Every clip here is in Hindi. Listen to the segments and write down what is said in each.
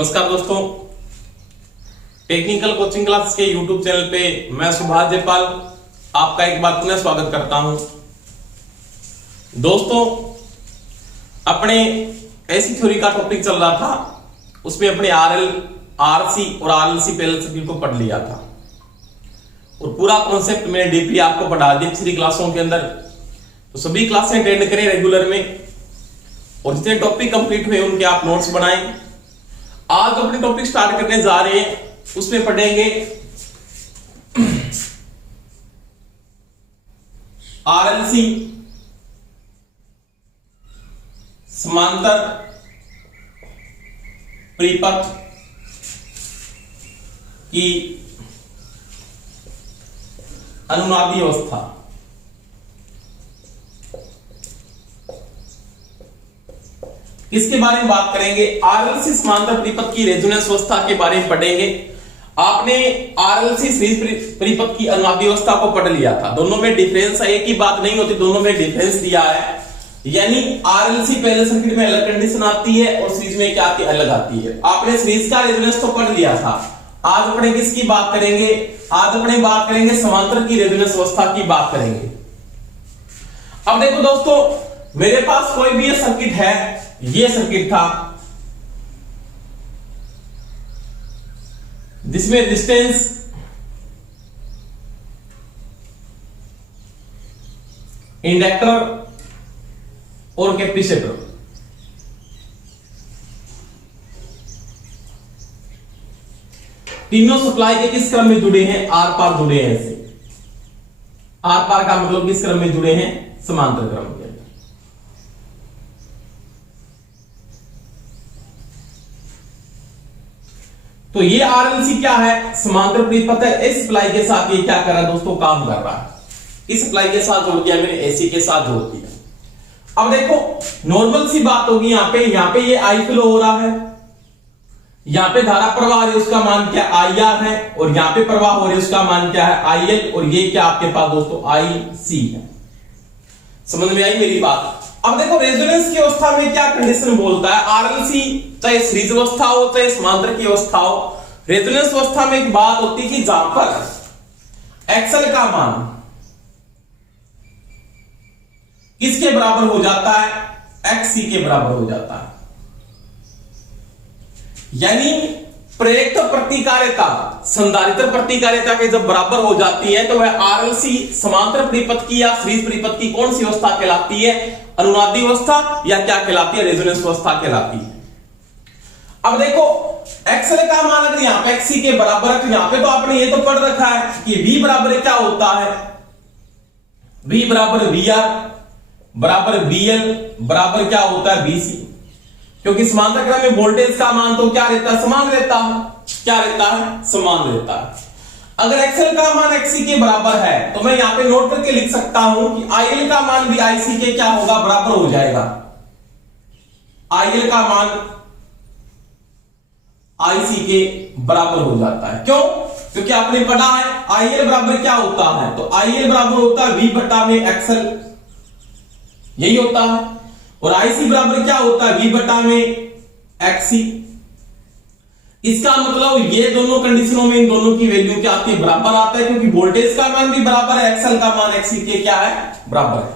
नमस्कार दोस्तों, टेक्निकल कोचिंग क्लास के YouTube चैनल पे मैं सुभाष जयपाल आपका एक बार पुनः स्वागत करता हूं। दोस्तों, अपने ऐसी थ्योरी का टॉपिक चल रहा था, उसमें अपने RL, RC और RLC पैरेलल सर्किट को पढ़ लिया था और पूरा कॉन्सेप्ट मैंने डीपली आपको पढ़ा दिया पिछली क्लासों के अंदर। तो सभी क्लासें अटेंड करें रेगुलर में और जितने टॉपिक कंप्लीट हुए उनके आप नोट्स बनाएं। आज अपने टॉपिक स्टार्ट करने जा रहे हैं, उसमें पढ़ेंगे RLC समांतर परिपथ की अनुनादी अवस्था। इसके बारे में बात करेंगे। RLC समांतर परिपथ की रेजोनेंस अवस्था के बारे में पढ़ेंगे। आपने RLC सीरीज परिपथ की अनुनादी अवस्था को पढ़ लिया था। दोनों में डिफरेंस है, एक ही बात नहीं होती, दोनों में डिफरेंस दिया है। यानी RLC पैरेलल सर्किट में अलग कंडीशन आती है और सीरीज में क्या आती है, अलग आती है। आपने सीरीज का रेजोनेंस तो पढ़ लिया था। आज अपने किसकी बात करेंगे? आज अपने बात करेंगे समांतर की रेजोनेंस अवस्था की बात करेंगे। अब देखो दोस्तों, मेरे पास कोई भी ये सर्किट है, ये सर्किट था जिसमें रेजिस्टेंस इंडक्टर और कैपेसिटर तीनों सप्लाई के किस क्रम में जुड़े हैं? आर पार जुड़े हैं। ऐसे आर पार का मतलब किस क्रम में जुड़े हैं? समांतर क्रम के। तो ये RLC क्या है? समांतर परिपथ है। इस सप्लाई के साथ ये क्या कर रहा है दोस्तों? काम कर रहा है। इस सप्लाई के साथ जोड़ दिया मैंने, AC के साथ जोड़ दिया। अब देखो, नॉर्मल सी बात होगी यहां पे ये I फ्लो हो रहा है, यहां पे धारा प्रवाह है, उसका मान क्या? IR है, और यहां पे प्रवाह हो रही है, उसका मान क्या है? IL, और ये क्या आपके पास दोस्तों? IC है। समझ में आई मेरी बात? अब देखो, रेजोनेंस की अवस्था में क्या कंडीशन बोलता है? RLC चाहे सीरीज अवस्था हो चाहे समांतर की अवस्था हो, रेजोनेंस अवस्था में एक बात होती है कि जहां पर XL का मान किसके बराबर हो जाता है? XC के बराबर हो जाता है। यानी प्रेरक प्रतिकार्यता संधारित्र प्रतिकार्यता के जब बराबर हो जाती है तो वह RLC समांतर परिपथ की या सीरीज परिपथ की कौन सी अवस्था कहलाती है? अनुनादी अवस्था, या क्या कहलाती है? रेजोनेंस अवस्था कहलाती है। अब देखो, XL का मान अगर यहां पे XC के बराबर है तो यहां पे तो आपने ये तो पढ़ रखा है कि V बराबर क्या होता है? V बराबर VR बराबर BL बराबर क्या होता है? BC। क्योंकि समांतर क्रम में वोल्टेज का मान तो क्या रहता है? समान रहता है। क्या रहता है? समान रहता है। अगर XL का मान XC के बराबर है तो मैं यहां पे नोट करके लिख सकता हूं कि IL का मान भी IC के क्या होगा? बराबर हो जाएगा। IL का मान IC के बराबर हो जाता है। क्यों? क्योंकि आपने पढ़ा है IL बराबर क्या होता है? तो IL बराबर होता है V बटा में XL, यही होता है। और IC बराबर क्या होता है? V बटा में XC। इसका मतलब ये दोनों कंडीशनों में इन दोनों की वैल्यू क्या आती है? बराबर आता है, क्योंकि वोल्टेज का मान भी बराबर है, XL का मान XC के क्या है? बराबर है।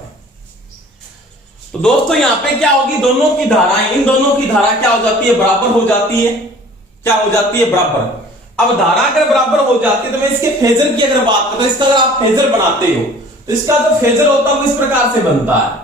तो दोस्तों, यहां पे क्या होगी? दोनों की धाराएं, इन दोनों की धारा क्या हो जाती है? बराबर हो जाती है। क्या हो जाती है? बराबर। अब धारा अगर बराबर हो जाती है तो मैं इसके फेजर की अगर बात करूं, इसका अगर आप फेजर बनाते हो तो इसका जो फेजर होता है वो इस प्रकार से बनता है।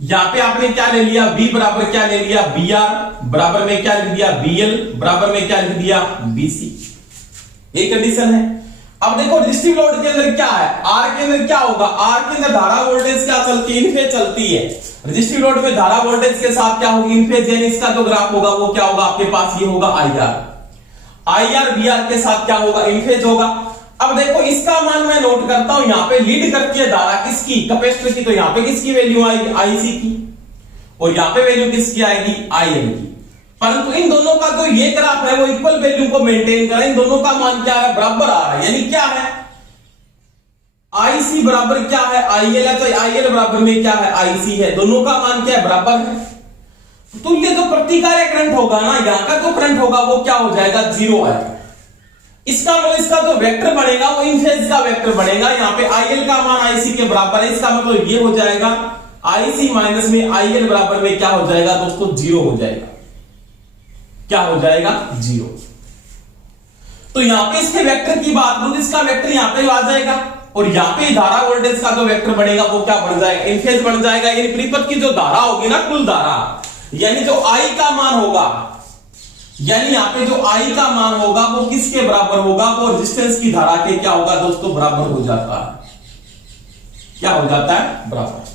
यहां पे आपने क्या ले लिया? V बराबर क्या ले लिया? BR बराबर में क्या लिख दिया? BL बराबर में क्या लिख दिया? BC। ये कंडीशन है। अब देखो, रेजिस्टिव लोड के अंदर क्या है? R के अंदर क्या होगा? R के अंदर धारा वोल्टेज क्या चलती है? इन फेज चलती है। रेजिस्टिव लोड में धारा वोल्टेज के साथ क्या होगी? इन फेज। यानी इसका जो ग्राफ होगा वो क्या होगा? आपके पास ये होगा IR BR के साथ क्या होगा? इन फेज होगा। अब देखो, इसका मान मैं नोट करता हूं, यहां पे लीड करती है धारा किसकी? कैपेसिटर की। तो यहां पे किसकी वैल्यू आएगी? IC की। और यहां पे वैल्यू किसकी आएगी? IL की। परंतु इन दोनों का जो ये ग्राफ है वो इक्वल वैल्यू को मेंटेन कर रहा है, इन दोनों का मान क्या है, बराबर आ रहा है। यानी क्या है, IC बराबर क्या है, IL है, तो IL बराबर में क्या है, IC है, दोनों का मान क्या है, बराबर है। तो ये जो प्रतिकार्य करंट होगा ना, यहां का जो करंट होगा वो क्या हो जाएगा, 0 आएगा। इसका मतलब इसका जो वेक्टर बनेगा वो इन फेज का वेक्टर बनेगा। यहाँ पे IL का मान IC के बराबर है, इसका मतलब ये हो जाएगा IC माइनस में IL बराबर में क्या हो जाएगा दोस्तों, 0 हो जाएगा। क्या हो जाएगा, 0। तो यहां पे इसके वेक्टर की बात करूं, इसका वेक्टर यहां पे आ जाएगा, और यहां पे धारा वोल्टेज का जो वेक्टर बनेगा वो क्या बन जाएगा, इन फेज बन जाएगा। यानी परिपथ की जो धारा होगी ना, कुल धारा, यानी जो I का मान होगा, यानी यहां पे जो I का मान होगा वो किसके बराबर होगा, वो रेजिस्टेंस की धारा के क्या होगा दोस्तों, बराबर हो जाता है। क्या हो जाता है, बराबर।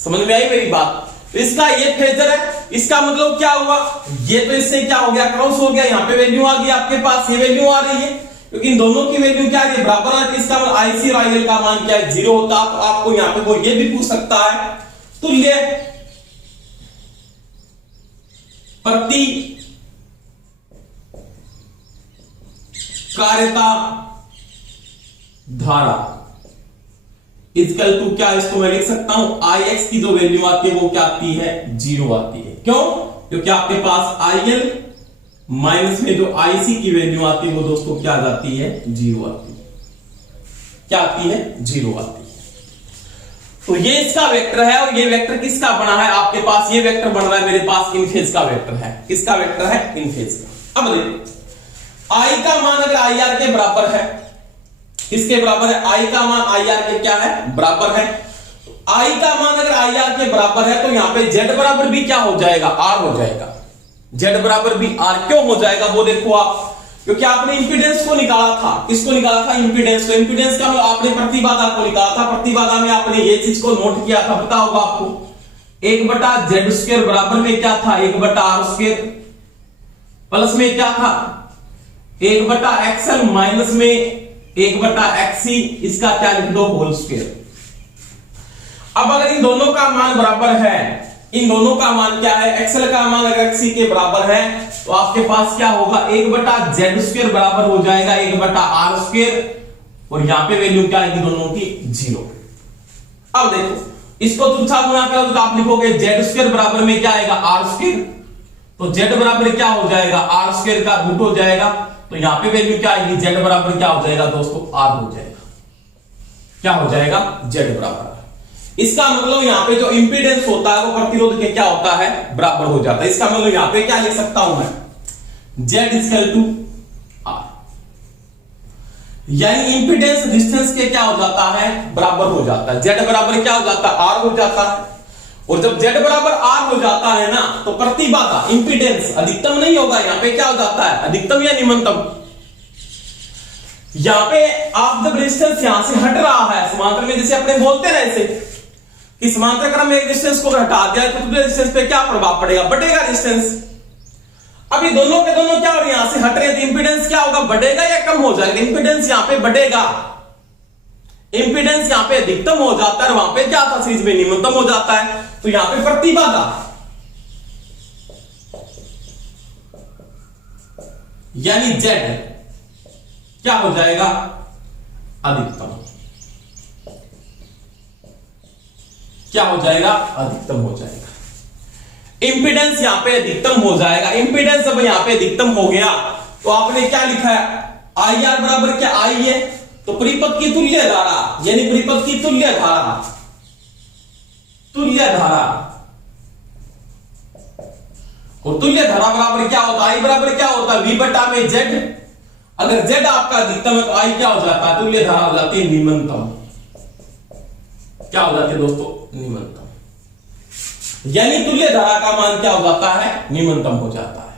समझ में आई मेरी बात। तो इसका ये फेजर है, इसका मतलब क्या हुआ, ये तो इससे क्या हो गया, क्रॉस हो गया, यहां पे वैल्यू आ गई आपके पास, ये वैल्यू आ रही है, क्योंकि इन दोनों की वैल्यू क्या है, बराबर है। इसका मतलब IC और IL का मान क्या है, 0 होता। तो आपको यहां पे वो ये भी पूछ सकता है, तुल्य प्रति कार्यता धारा इक्वल टू क्या, इसको मैं लिख सकता हूं IX की जो वैल्यू आती है वो क्या आती है, 0 आती है। क्यों, क्योंकि आपके पास IL माइनस में जो IC की वैल्यू आती है वो दोस्तों क्या जाती है, 0 आती है। क्या आती है, 0 आती है। तो ये इसका वेक्टर है, और ये वेक्टर किसका बना है, आपके पास ये वेक्टर बन रहा है, मेरे पास इन फेज का वेक्टर है। किसका वेक्टर है, इन फेज का। अब देखो I का मान अगर IR के बराबर है, किसके बराबर है, I का मान IR के क्या है, बराबर है। I का मान अगर IR के बराबर है तो यहां पे Z बराबर भी क्या हो जाएगा, R हो जाएगा। Z बराबर भी R क्यों हो जाएगा, वो देखो आप, क्योंकि आपने इंपीडेंस को निकाला था। किसको निकाला था, इंपीडेंस को। इंपीडेंस का मतलब आपने प्रतिबाधा को निकाला था। प्रतिबाधा में आपने ये चीज को नोट किया था, पता होगा आपको, 1/Z² बराबर में क्या था, 1/R², प्लस में क्या था, 1/XL माइनस में 1/XC, इसका क्या लिख दो, होल स्क्वायर। अब अगर इन दोनों का मान बराबर है, इन दोनों का मान क्या है, XL का मान अगर XC के बराबर है तो आपके पास क्या होगा, 1/Z² बराबर हो जाएगा 1/R², और यहां पे वैल्यू क्या आएगी दोनों की, 0। अब देखो इसको तुच्छा गुणा करो तो आप लिखोगे Z² बराबर में क्या आएगा, R², तो Z बराबर क्या हो जाएगा, R² का रूट हो जाएगा। तो यहां पे वैल्यू क्या आएगी, Z बराबर क्या हो जाएगा दोस्तों, R हो जाएगा। क्या हो जाएगा, Z बराबर। इसका मतलब यहां पे जो इंपीडेंस होता है वो प्रतिरोध के क्या होता है, बराबर हो जाता है। इसका मतलब यहां पे क्या लिख सकता हूं मैं, Z इक्वल टू R, यानी इंपीडेंस डिस्टेंस के क्या हो जाता है, बराबर हो जाता है। Z बराबर क्या हो जाता है, R हो जाता है। और जब Z बराबर R हो जाता है ना, तो प्रतिबाधा इंपीडेंस अधिकतम नहीं होगा, यहां पे क्या हो जाता है, अधिकतम या निम्नतम। यहां पे आप जब रेजिस्टेंस यहां से हट रहा है समांतर में, जैसे अपने बोलते हैं ऐसे कि समांतर क्रम में रेजिस्टेंस को हटा दिया तो रेजिस्टेंस पे क्या प्रभाव पड़ेगा, बढ़ेगा रेजिस्टेंस। अब ये दोनों के दोनों क्या हो रहे हैं, यहां से हट रहे हैं, तो इंपीडेंस क्या होगा, बढ़ेगा या कम हो जाएगा। इंपीडेंस यहां पे बढ़ेगा, इंपीडेंस यहां पे अधिकतम हो जाता है, वहां पे क्या था, सीरीज में निम्नतम हो जाता है। तो यहां पे प्रतिबाधा यानी Z क्या हो जाएगा, अधिकतम। क्या हो जाएगा, अधिकतम हो जाएगा। इंपीडेंस यहां पे अधिकतम हो जाएगा। इंपीडेंस जब यहां पे अधिकतम हो गया तो आपने क्या लिखा है, IR बराबर क्या, I है, तो परिपथ की तुल्य धारा, यानी परिपथ की तुल्य धारा, तुल्य धारा, और तुल्य धारा बराबर क्या होता है, I बराबर क्या होता है, V में Z। अगर Z आपका अधिकतम है तो I क्या हो जाता है, तुल्य धारा हो जाती है निम्नतम। क्या हो जाती है दोस्तों, निम्नतम। यानी तुल्य धारा का मान क्या हो जाता है, निम्नतम हो जाता है।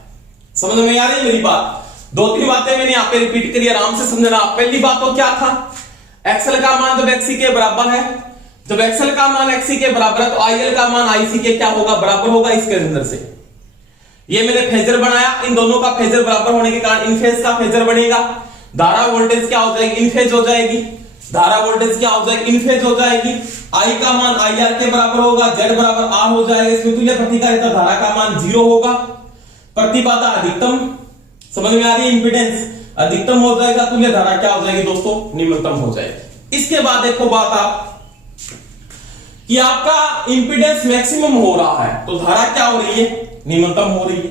समझ में आ रही है मेरी बात। 2-3 बातें मैंने यहां पे रिपीट करी, आराम से समझना। पहली बात तो क्या था, XL का मान जब XC के बराबर है, जब XL का मान XC के बराबर है तो IL का मान IC के क्या होगा, बराबर होगा। इसके अंदर से ये मैंने फेजर बनाया, इन दोनों का फेजर बराबर होने के कारण इन फेज का फेजर बनेगा। धारा वोल्टेज क्या हो जाएगी, इन फेज हो जाएगी। धारा वोल्टेज क्या हो जाएगी, इन फेज हो जाएगी। I का मान IR के बराबर होगा, Z बराबर R हो जाएगा। इसमें तुल्य प्रतिकारिता धारा का मान 0 होगा। प्रतिबाधा अधिकतम, समझ में आ रही है, इंपीडेंस अधिकतम हो जाएगा, तुल्य धारा क्या हो जाएगी दोस्तों, निम्नतम हो जाएगी। इसके बाद देखो बात आप कि आपका इंपीडेंस मैक्सिमम हो रहा है तो धारा क्या हो रही है, निम्नतम हो रही है।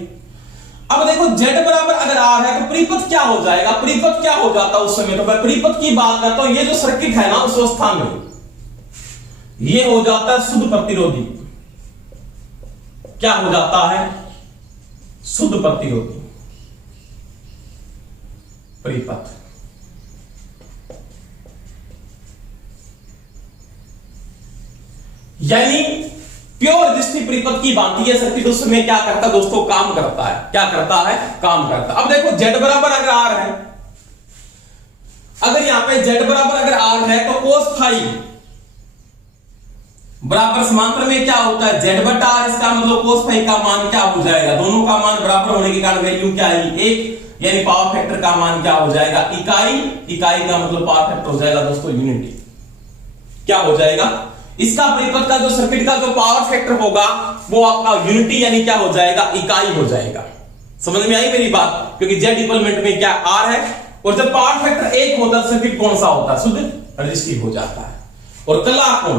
अब देखो Z बराबर अगर R है तो परिपथ क्या हो जाएगा, परिपथ क्या हो जाता है उस समय, तो मैं परिपथ की बात करता हूं। ये जो सर्किट है ना उस अवस्था में ये हो जाता है शुद्ध प्रतिरोधी, क्या हो जाता है, शुद्ध प्रतिरोधी परिपथ। यानी प्योर रेजिस्टिव परिपथ की भांति है सर्किट, उस समय क्या करता है दोस्तों, काम करता है, क्या करता है, काम करता है। अब देखो Z बराबर अगर R है, अगर यहां पे Z बराबर अगर R है तो cos फाई बराबर समांतर में क्या होता है, Z बटा R, इसका मतलब cos फाई का मान क्या हो जाएगा, दोनों का मान बराबर होने के कारण वैल्यू क्या है, एक, यानी पावर फैक्टर का मान क्या हो जाएगा, इकाई, इकाई का मतलब पावर फैक्टर हो जाएगा दोस्तों यूनिटी, क्या हो जाएगा, इसका परिपथ का जो सर्किट का जो पावर फैक्टर होगा वो आपका यूनिटी यानी क्या हो जाएगा, इकाई हो जाएगा। समझ में आई मेरी बात, क्योंकि Z इक्विवेलेंट में क्या R है, और जब पावर फैक्टर 1 होता है सर्किट कौन सा होता है, शुद्ध रेजिस्टिव हो जाता है। और कला कोण,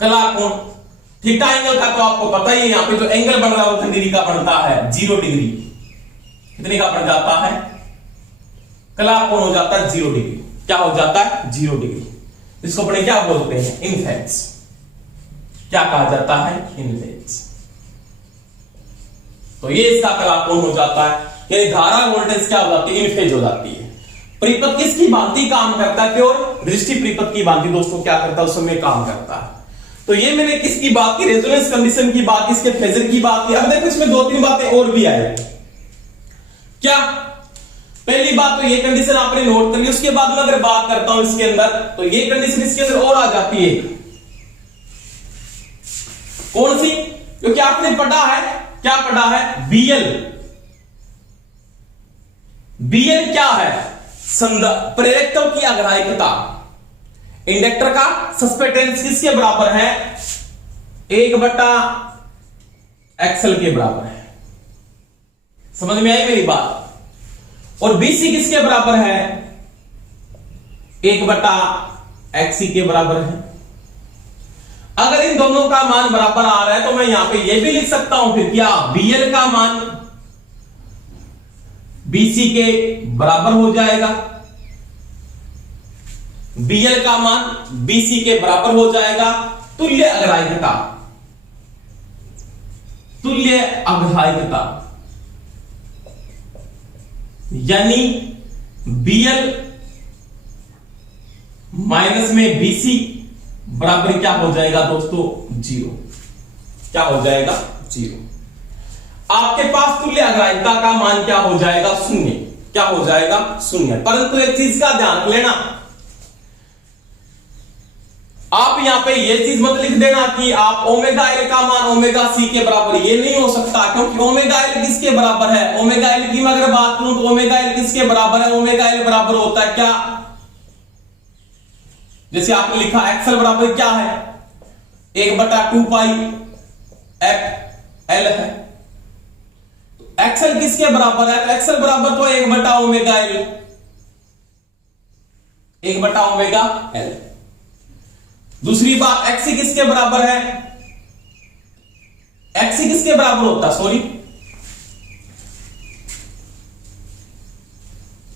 कला कोण थीटा एंगल का तो आपको पता ही है, यहां पे जो एंगल बन रहा है वो कितनी डिग्री का बनता है, 0 डिग्री, कितने का बन जाता है, कला कोण हो जाता है 0 डिग्री, क्या हो जाता है, 0 डिग्री। इसको अपने क्या बोलते हैं, इनफेक्स, क्या कहा जाता है, इनफेक्स। तो ये इसका कला कोण हो जाता है, यानी धारा वोल्टेज क्या हो जाती है, इनफेज हो जाती है। परिपथ किसकी भांति काम करता है, प्योर रेजिस्टिव परिपथ की भांति दोस्तों क्या करता है, उस समय काम करता है। तो ये मैंने किसकी बात की, रेजोनेंस कंडीशन की बात, इसके फेजर की बात की। अब देखो इसमें 2-3 बातें और भी आई, क्या, पहली बात तो ये कंडीशन आपने नोट कर ली, उसके बाद में अगर बात करता हूं इसके अंदर तो ये कंडीशन इसके अंदर और आ जाती है, कौन सी, क्योंकि आपने पढ़ा है, क्या पढ़ा है, बीएल। बीएल क्या है, प्रेरकत्व की अग्राह्यता, इंडक्टर का सस्पेंटेंस किसके बराबर है, 1/XL के बराबर है। समझ में आई मेरी बात। और BC किसके बराबर है, 1/XC के बराबर है। अगर इन दोनों का मान बराबर आ रहा है तो मैं यहां पे ये भी लिख सकता हूं फिर क्या, BL का मान BC के बराबर हो जाएगा, BL का मान BC के बराबर हो जाएगा। तुल्य अग्राह्यता, तुल्य अग्राह्यता यानी BL माइनस में BC बराबर क्या हो जाएगा दोस्तों, 0, क्या हो जाएगा, 0। आपके पास तुल्य अग्राह्यता का मान क्या हो जाएगा, 0, क्या हो जाएगा, 0। परंतु एक चीज का ध्यान लेना, आप यहां पे ये चीज मत लिख देना कि आप ओमेगा एल का मान ओमेगा सी के बराबर, ये नहीं हो सकता, क्योंकि ओमेगा एल किसके बराबर है, ओमेगा एल की मैं अगर बात करूं तो ओमेगा एल किसके बराबर है, ओमेगा एल बराबर होता है क्या, जैसे आपने लिखा एक्सएल बराबर क्या है, 1/2 पाई एफ एल है। तो एक्सएल किसके बराबर है, तो एक्सएल बराबर तो 1/ओमेगा एल, 1/ओमेगा एल। दूसरी बात एक्सी किसके बराबर है, एक्सी किसके बराबर होता है, सॉरी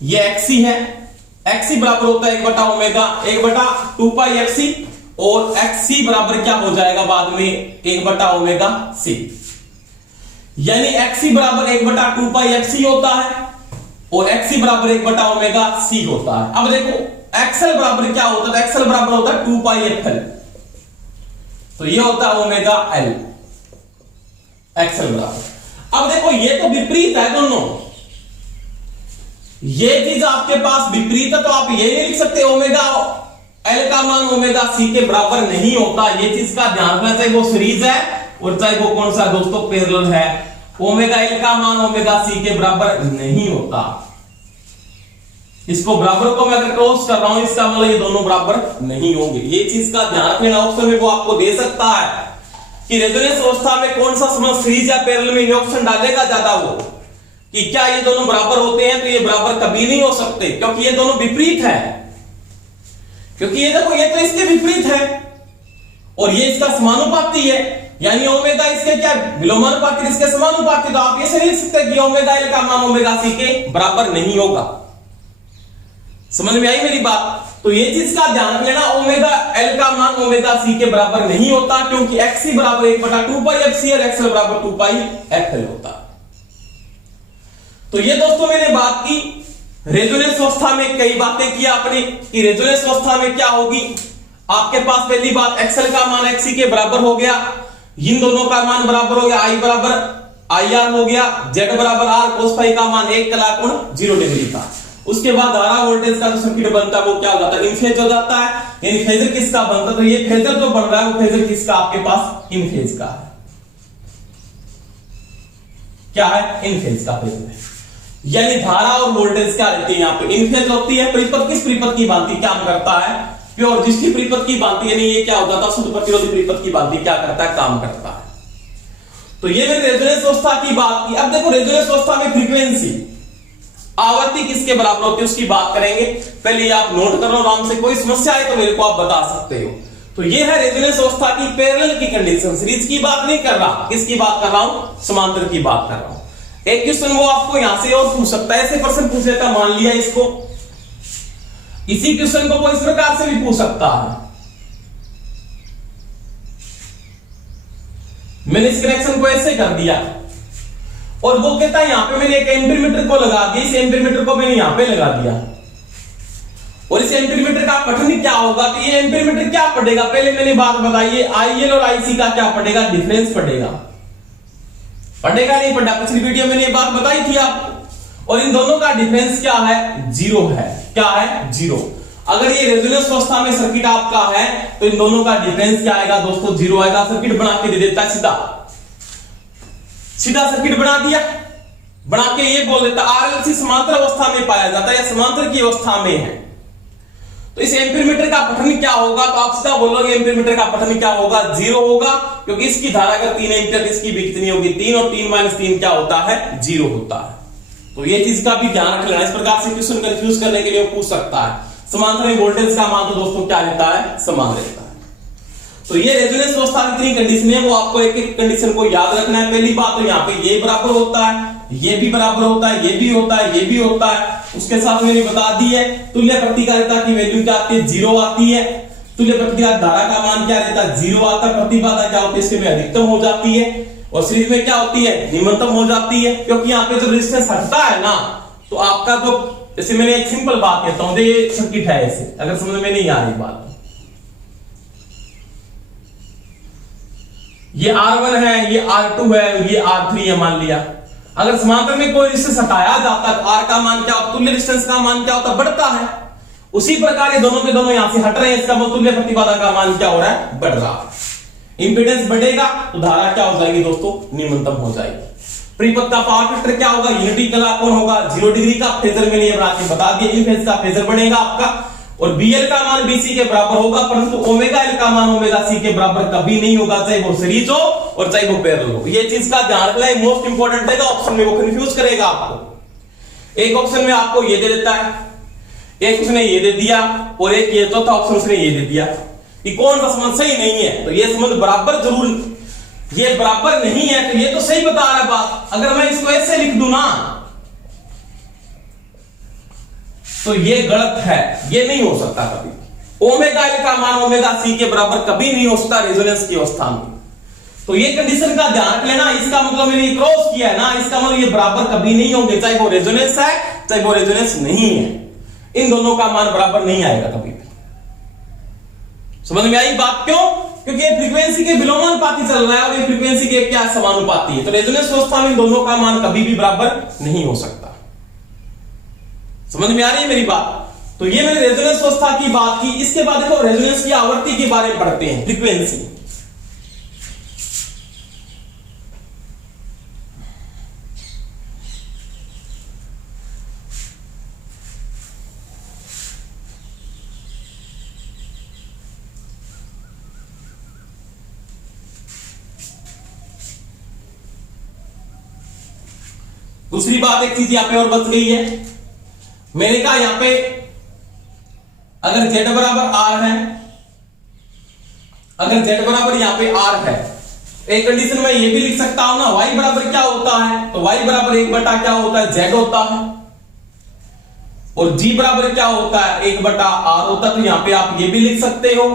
ये एक्सी है, एक्सी बराबर होता है 1/ओमेगा, 1/2 पाई एफसी, और एक्सी बराबर क्या हो जाएगा बाद में, 1/ओमेगा सी। यानी एक्सी बराबर 1/2 पाई एफसी होता है और एक्सी बराबर 1/ओमेगा सी होता है। अब देखो एक्सएल बराबर क्या होता है, एक्सएल बराबर होता है 2 पाई एफएल, तो ये होता है ओमेगा एल, एक्सएल बराबर। अब देखो ये तो विपरीत है दोनों, ये चीज आपके पास विपरीत है, तो आप ये नहीं लिख सकते ओमेगा एल का मान ओमेगा सी के बराबर नहीं होता। ये चीज का ध्यान रखना, चाहे वो सीरीज है और चाहे वो कौन सा दोस्तों पैरेलल है, ओमेगा एल का मान ओमेगा सी के बराबर नहीं होता। इसको बराबर को मैं अगर क्रॉस कर रहा हूं, इसका मतलब ये दोनों बराबर नहीं होंगे। ये चीज का ध्यान रखना, ऑप्शन में वो आपको दे सकता है कि रेजोनेंस अवस्था में कौन सा संबंध सीरीज या पैरेलल में, ये ऑप्शन डालेगा ज्यादा वो कि क्या ये दोनों बराबर होते हैं, तो ये बराबर कभी नहीं हो सकते क्योंकि ये दोनों विपरीत है, क्योंकि ये देखो ये तो इसके विपरीत है और ये इसका समानुपाती है, यानी ओमेगा इसके क्या विलोमानुपाती, इसके समानुपाती। तो आप ये से लिख सकते हैं कि ओमेगा एल का मान ओमेगा सी के बराबर नहीं होगा। समझ में आई मेरी बात? तो ये चीज का ध्यान लेना, ओमेगा एल का मान ओमेगा सी के बराबर नहीं होता क्योंकि एक्स सी बराबर 1/2 पाई एफ सी और एक्सएल बराबर 2 पाई एफ एल होता। तो ये दोस्तों मैंने बात की रेजोनेंस अवस्था में, कई बातें की आपने कि रेजोनेंस अवस्था में क्या होगी। आपके पास पहली बात एक्सएल का मान एक्सी के बराबर हो गया, इन दोनों का मान बराबर हो गया, आई बराबर आई आर हो गया, जेड बराबर आर कोस फाई का मान 1 कलाकोण 0 डिग्री का। उसके बाद धारा वोल्टेज का जो सर्किट बनता है वो क्या हो जाता है, इन फेज हो जाता है, यानी फेजर किसका बनता है, तो ये फेजर जो बन रहा है वो फेजर किसका आपके पास इन फेज का है, क्या है इन फेज का फेजर है। यानी धारा और वोल्टेज क्या रहती है यहाँ पे इन फेज होती है। परिपथ किस परिपथ की भांति काम करता है, प्योर जिसकी परिपथ की भांति, यानी ये क्या हो जाता है शुद्ध प्रतिरोधी परिपथ की भांति क्या करता है, काम करता है। तो ये मैंने रेजोनेंस अवस्था की बात की। अब देखो रेजोनेंस अवस्था में फ्रीक्वेंसी आवर्ती किसके बराबर होती है उसकी बात करेंगे। पहले आप नोट कर लो आराम से, कोई समस्या है तो मेरे को आप बता सकते हो। तो ये है रेजोनेंस अवस्था की पैरेलल की कंडीशन। सीरीज की बात नहीं कर रहा, किसकी बात कर रहा हूं, समांतर की बात कर रहा हूं। एक क्वेश्चन वो आपको यहां से और पूछ सकता है, ऐसे प्रश्न पूछ लेता, मान लिया इसको, इसी क्वेश्चन को वो इस प्रकार से भी पूछ सकता है। मैंने इस कनेक्शन को ऐसे कर दिया और वो कहता है यहां पे मैंने एक एम्पीमीटर को लगा दिया, इस एम्पीमीटर को मैंने यहां पे लगा दिया और इस एम्पीमीटर का पठन क्या होगा, तो ये एम्पीमीटर क्या पढ़ेगा, पहले मैंने बात बताई, आईएल और आईसी का क्या पढ़ेगा, डिफरेंस पढ़ेगा, पढ़ेगा नहीं पढ़ा, पिछली वीडियो में ये बात बताई थी आपको। और इन दोनों का डिफरेंस क्या है, 0 है, क्या है 0। अगर ये रेजोनेंस अवस्था में सर्किट आपका है तो इन दोनों का डिफरेंस क्या आएगा दोस्तों, 0 आएगा। सर्किट बना के दे देता है, सीधा सर्किट बना दिया, बना के ये बोल देता आरएलसी समांतर अवस्था में पाया जाता है या समांतर की अवस्था में है। तो इस एम्पीमीटर का पठन क्या होगा, तो आप सीधा बोलोगे एम्पीमीटर का पठन क्या होगा, 0 होगा, क्योंकि इसकी धारा अगर 3 एम्पीयर, इसकी भी कितनी होगी 3, और 3 - 3 क्या होता है 0 होता है। तो ये चीज का भी ध्यान रख लेना, इस प्रकार से क्वेश्चन कंफ्यूज करने के लिए पूछ सकता है। समांतर में वोल्टेज का मान तो दोस्तों क्या रहता है, समान रहता है। तो ये रेजोनेंस अवस्था की कितनी कंडीशन है वो आपको एक एक कंडीशन को याद रखना है। पहली बात तो यहाँ पे ये बराबर होता है, ये भी बराबर होता है, ये भी होता है, ये भी होता है। उसके साथ मैंने बता दी है तुल्य प्रतिकारिता की वैल्यू क्या आती है, 0 आती है। तुल्य प्रतिकारिता धारा का मान क्या रहता है, 0 आता है। प्रतिबाधा क्या होती है, इसके में अधिकतम हो जाती है और सीरीज में क्या होती है, निम्नतम हो जाती है। क्योंकि यहाँ पे जो रेजिस्टेंस हटता है ना, तो आपका जो, जैसे मैंने एक सिंपल बात कहता हूं, ये सर्किट है ऐसे, अगर समझ में नहीं आ रही बात, ये R1 है, ये R2 है, ये R3 है मान लिया। अगर समांतर में कोई रेजिस्टेंस हटाया जाता है तो R का मान क्या होता, तुल्य रेजिस्टेंस का मान क्या होता, बढ़ता है। उसी प्रकार ये दोनों के दोनों यहां से हट रहे हैं, इसका मतलब तुल्य प्रतिबाधा का मान क्या हो रहा है, बढ़ रहा है। इंपीडेंस बढ़ेगा तो धारा क्या हो जाएगी दोस्तों, निम्नतम हो जाएगी। परिपथ का पावर फैक्टर क्या होगा, यूनिटी का कौन होगा, 0 डिग्री का। फेजर में ये बना के बता दिया, इन फेज का फेजर बनेगा आपका, और बीएल का मान बीसी के बराबर होगा, परंतु ओमेगा एल का मान ओमेगा सी के बराबर कभी नहीं होगा, चाहे वो सीरीज हो और चाहे वो पैरेलल हो। ये चीज का ध्यान रखना है, मोस्ट इंपॉर्टेंट है। ऑप्शन में वो कंफ्यूज करेगा आपको। एक ऑप्शन में आपको ये दे देता है, एक उसने ये दे दिया, और एक ये चौथा ऑप्शन उसने ये दे दिया। कि कौन सा संबंध सही नहीं है, तो ये संबंध बराबर जरूर, ये बराबर नहीं है तो ये तो सही बता रहा है बात। अगर मैं इसको ऐसे लिख दूं ना तो ये गलत है, ये नहीं हो सकता कभी। ओमेगा एल का मान ओमेगा सी के बराबर कभी नहीं हो सकता रेजोनेंस की अवस्था में। तो ये कंडीशन का ध्यान रख लेना। इसका मतलब मैंने क्रॉस किया है ना, इसका मतलब ये बराबर कभी नहीं होंगे, चाहे वो रेजोनेंस है चाहे वो रेजोनेंस नहीं है, इन दोनों का मान बराबर नहीं आएगा कभी भी। समझ में आई बात? क्यों? क्योंकि ये फ्रीक्वेंसी के विलोमानुपाती चल रहा है और ये फ्रीक्वेंसी के क्या समानुपाती है। तो रेजोनेंस अवस्था में इन दोनों का मान कभी भी बराबर नहीं हो सकता। समझ में आ रही है मेरी बात? तो ये मैंने रेजोनेंस अवस्था की बात की। इसके बाद देखो रेजोनेंस की आवृत्ति के बारे में पढ़ते हैं, फ्रीक्वेंसी। दूसरी बात एक चीज यहां पे और बच गई है, मैंने कहा यहां पे अगर z बराबर r है, अगर z बराबर यहां पे r है, एक कंडीशन में ये भी लिख सकता हूं ना y बराबर क्या होता है, तो y बराबर 1 बटा क्या होता है, z होता है, और g बराबर क्या होता है, 1 बटा r होता है। तो यहां पे आप ये भी लिख सकते हो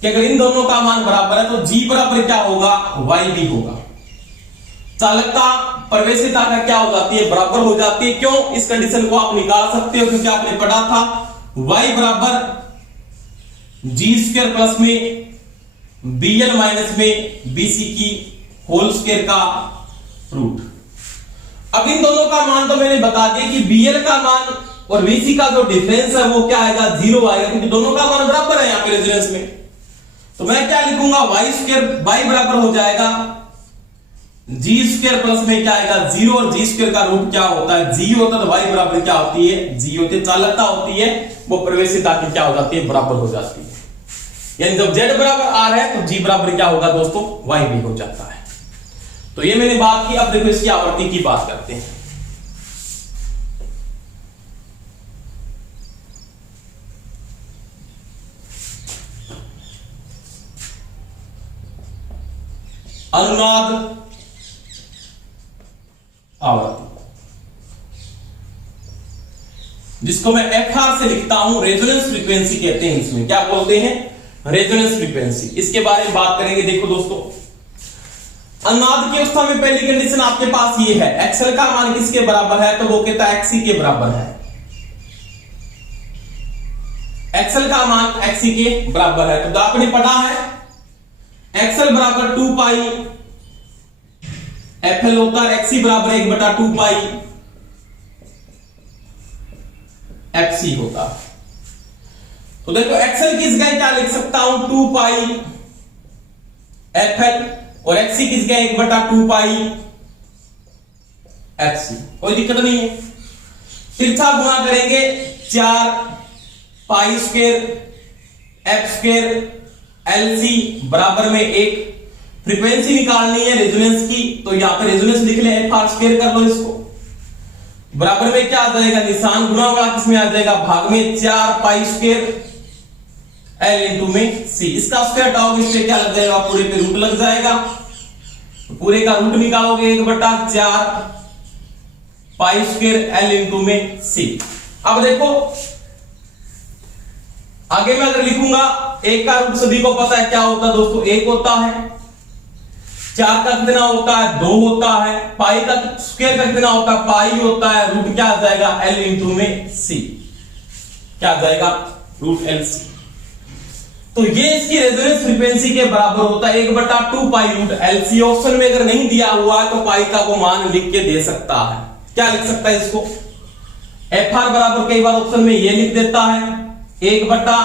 कि अगर इन दोनों का मान बराबर है तो g बराबर क्या होगा, y भी होगा। चालकता प्रवेशिता का क्या हो जाती है, बराबर हो जाती है। क्यों, इस कंडीशन को आप निकाल सकते हो क्योंकि आपने पढ़ा था y बराबर जी स्क्वायर प्लस में bl माइनस में bc की होल स्क्वायर का रूट। अब इन दोनों का मान तो मैंने बता दिया कि bl का मान और bc का जो डिफरेंस है वो क्या आएगा, 0 आएगा, क्योंकि दोनों का मान बराबर है यहां पे रेजोनेंस में। तो मैं क्या लिखूंगा, y स्क्वायर y बराबर हो जाएगा जी स्क्वायर प्लस में क्या आएगा 0, और जी स्क्वायर का रूट क्या होता है, जी होता है, तो y बराबर क्या होती है, जी होती है। चालकता होती है वो प्रवेशिता की क्या हो जाती है, बराबर हो जाती है। यानी जब z बराबर r है तो g बराबर क्या होगा दोस्तों, y भी हो जाता है। तो ये मैंने बात की। अब देखो इसकी आवृत्ति की बात करते हैं। अनुनाद आवृत्ति, जिसको मैं FR से लिखता हूं, रेजोनेंस फ्रीक्वेंसी कहते हैं। इसमें क्या बोलते हैं, रेजोनेंस फ्रीक्वेंसी। इसके बारे में बात करेंगे। देखो दोस्तों, अनुनाद की अवस्था में पहली कंडीशन आपके पास ये है, XL का मान किसके बराबर है, तो वो कहता है XC के बराबर है। XL का मान XC के बराबर है। तो आपने पढ़ा है XL बराबर 2 पाई FL होता है, XC बराबर 1 बटा 2 पाई FC होता है। तो देखो XL किस जगह क्या लिख सकता हूं, 2 पाई FL, और XC किस जगह 1 बटा 2 पाई FC। कोई दिक्कत नहीं है। तिरछा गुणा करेंगे 4 pi square F square LC बराबर में 1। फ्रीक्वेंसी निकालनी है रेजोनेंस की, तो यहां पर रेजोनेंस लिख ले, FR स्क्वायर कर लो इसको। बराबर में क्या आ जाएगा, निशान गुणा वाला किसमें आ जाएगा, भाग में 4 पाई स्क्वायर L इंटू में C। इसका स्क्वायर हटाओगे, इस पे क्या लग जाएगा, पूरे पे रूट लग जाएगा। पूरे का रूट निकालोगे 1 बटा 4 पाई स्क्वायर L इंटू में C। अब देखो आगे मैं अगर लिखूंगा, 1 का रूट सभी को पता है क्या होता है दोस्तों, 1 होता है। 4 का कितना होता है, 2 होता है। पाई का स्क्वायर का कितना होता है, पाई होता है। रूट क्या आ जाएगा, L इंटू में C। क्या आ जाएगा, रूट LC। तो ये इसकी रेजोनेंस फ्रीक्वेंसी के बराबर होता है 1 बटा 2 पाई रूट LC। ऑप्शन में अगर नहीं दिया हुआ है तो पाई का वो मान लिख के दे सकता है। क्या लिख सकता है इसको, FR बराबर कई बार ऑप्शन में ये लिख देता है 1 बटा